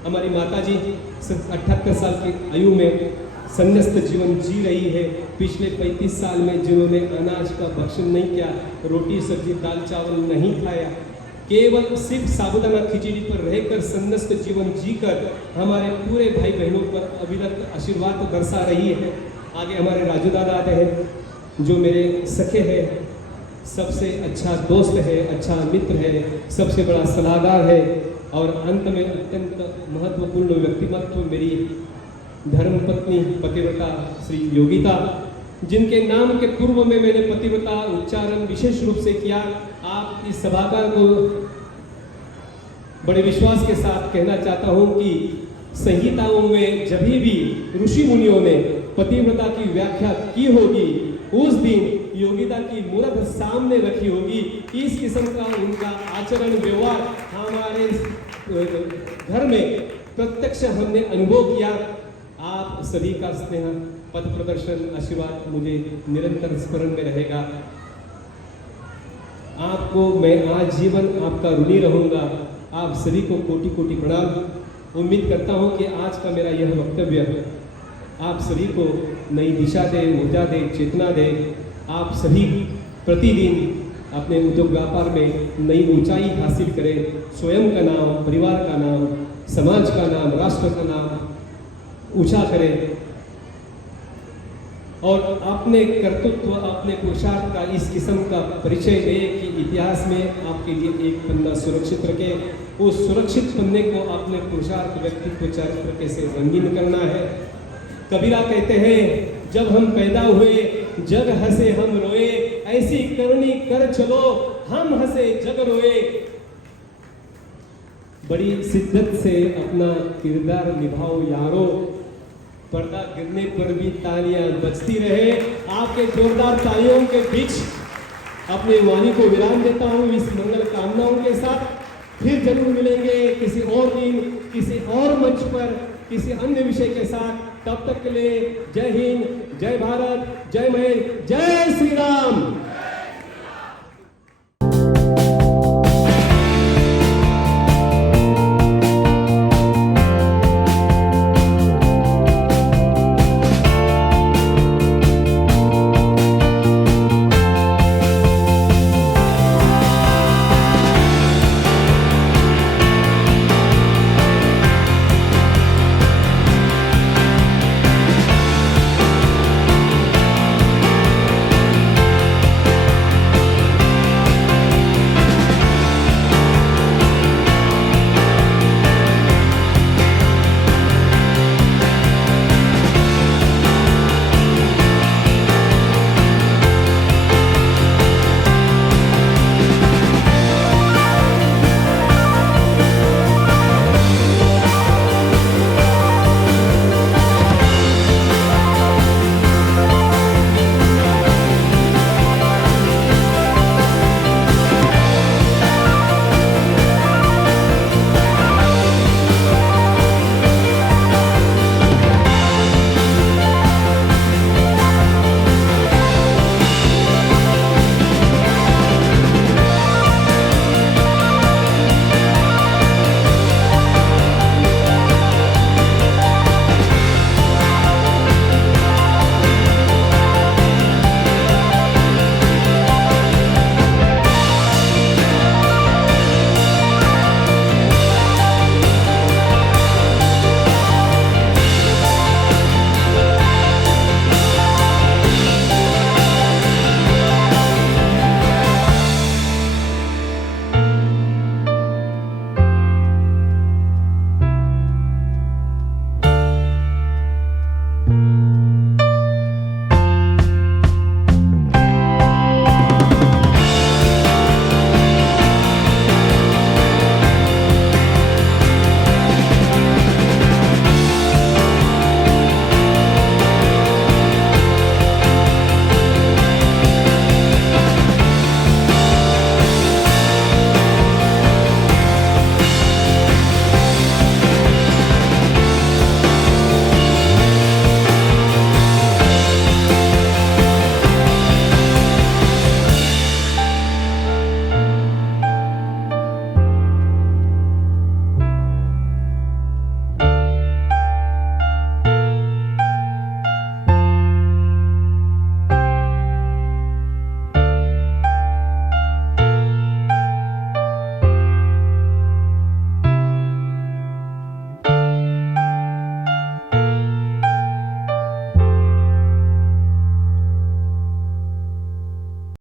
हमारी माता जी 78 साल की आयु में संन्यस्त जीवन जी रही है। पिछले 35 साल में जिन्होंने अनाज का भक्षण नहीं किया, रोटी सब्जी दाल चावल नहीं खाया, केवल सिर्फ साबुदाना खिचड़ी पर रहकर संन्यस्त जीवन जीकर हमारे पूरे भाई बहनों पर अविरत आशीर्वाद बरसा रही है। आगे हमारे राजू दादा आते हैं, जो मेरे सखे हैं, सबसे अच्छा दोस्त है, अच्छा मित्र है, सबसे बड़ा सलाहकार है। और अंत में अत्यंत महत्वपूर्ण व्यक्तिमत्व मेरी धर्मपत्नी पतिव्रता श्री योगिता, जिनके नाम के पूर्व में मैंने पतिव्रता उच्चारण विशेष रूप से किया। आप इस सभागार को बड़े विश्वास के साथ कहना चाहता हूं कि संहिताओं में जब भी ऋषि मुनियों ने पतिव्रता की व्याख्या की होगी, उस दिन योगिता की मूर्त सामने रखी होगी। इस किस्म का उनका आचरण व्यवहार हमारे घर में प्रत्यक्ष हमने अनुभव किया। आप सभी का स्नेह, पथ प्रदर्शन, आशीर्वाद मुझे निरंतर स्मरण में रहेगा। आपको मैं आजीवन आपका ऋणी रहूंगा। आप सभी को कोटि कोटि प्रणाम। उम्मीद करता हूं कि आज का मेरा यह वक्तव्य आप सभी को नई दिशा दे, ऊर्जा दे, चेतना दे। आप सभी प्रतिदिन अपने उद्योग व्यापार में नई ऊंचाई हासिल करें। स्वयं का नाम, परिवार का नाम, समाज का नाम, राष्ट्र का नाम ऊंचा करें और अपने कर्तृत्व, अपने पुरुषार्थ का इस किस्म का परिचय दे कि इतिहास में आपके लिए एक पन्ना सुरक्षित रखे। उस सुरक्षित पन्ने को अपने पुरुषार्थ, व्यक्तित्व, चरित्र कैसे रंगीन करना है। कबीरा कहते हैं, जब हम पैदा हुए जग हंसे हम रोए, ऐसी करनी कर चलो हम हंसे जग रोए। बड़ी शिद्दत से अपना किरदार निभाओ यारो, पर्दा गिरने पर भी तालियां बजती रहे। आपके जोरदार तालियों के बीच अपने वाणी को विराम देता हूं इस मंगल कामनाओं के साथ। फिर जरूर मिलेंगे किसी और दिन, किसी और मंच पर, किसी अन्य विषय के साथ। तब तक के लिए जय हिंद, जय भारत, जय महेश, जय श्री राम।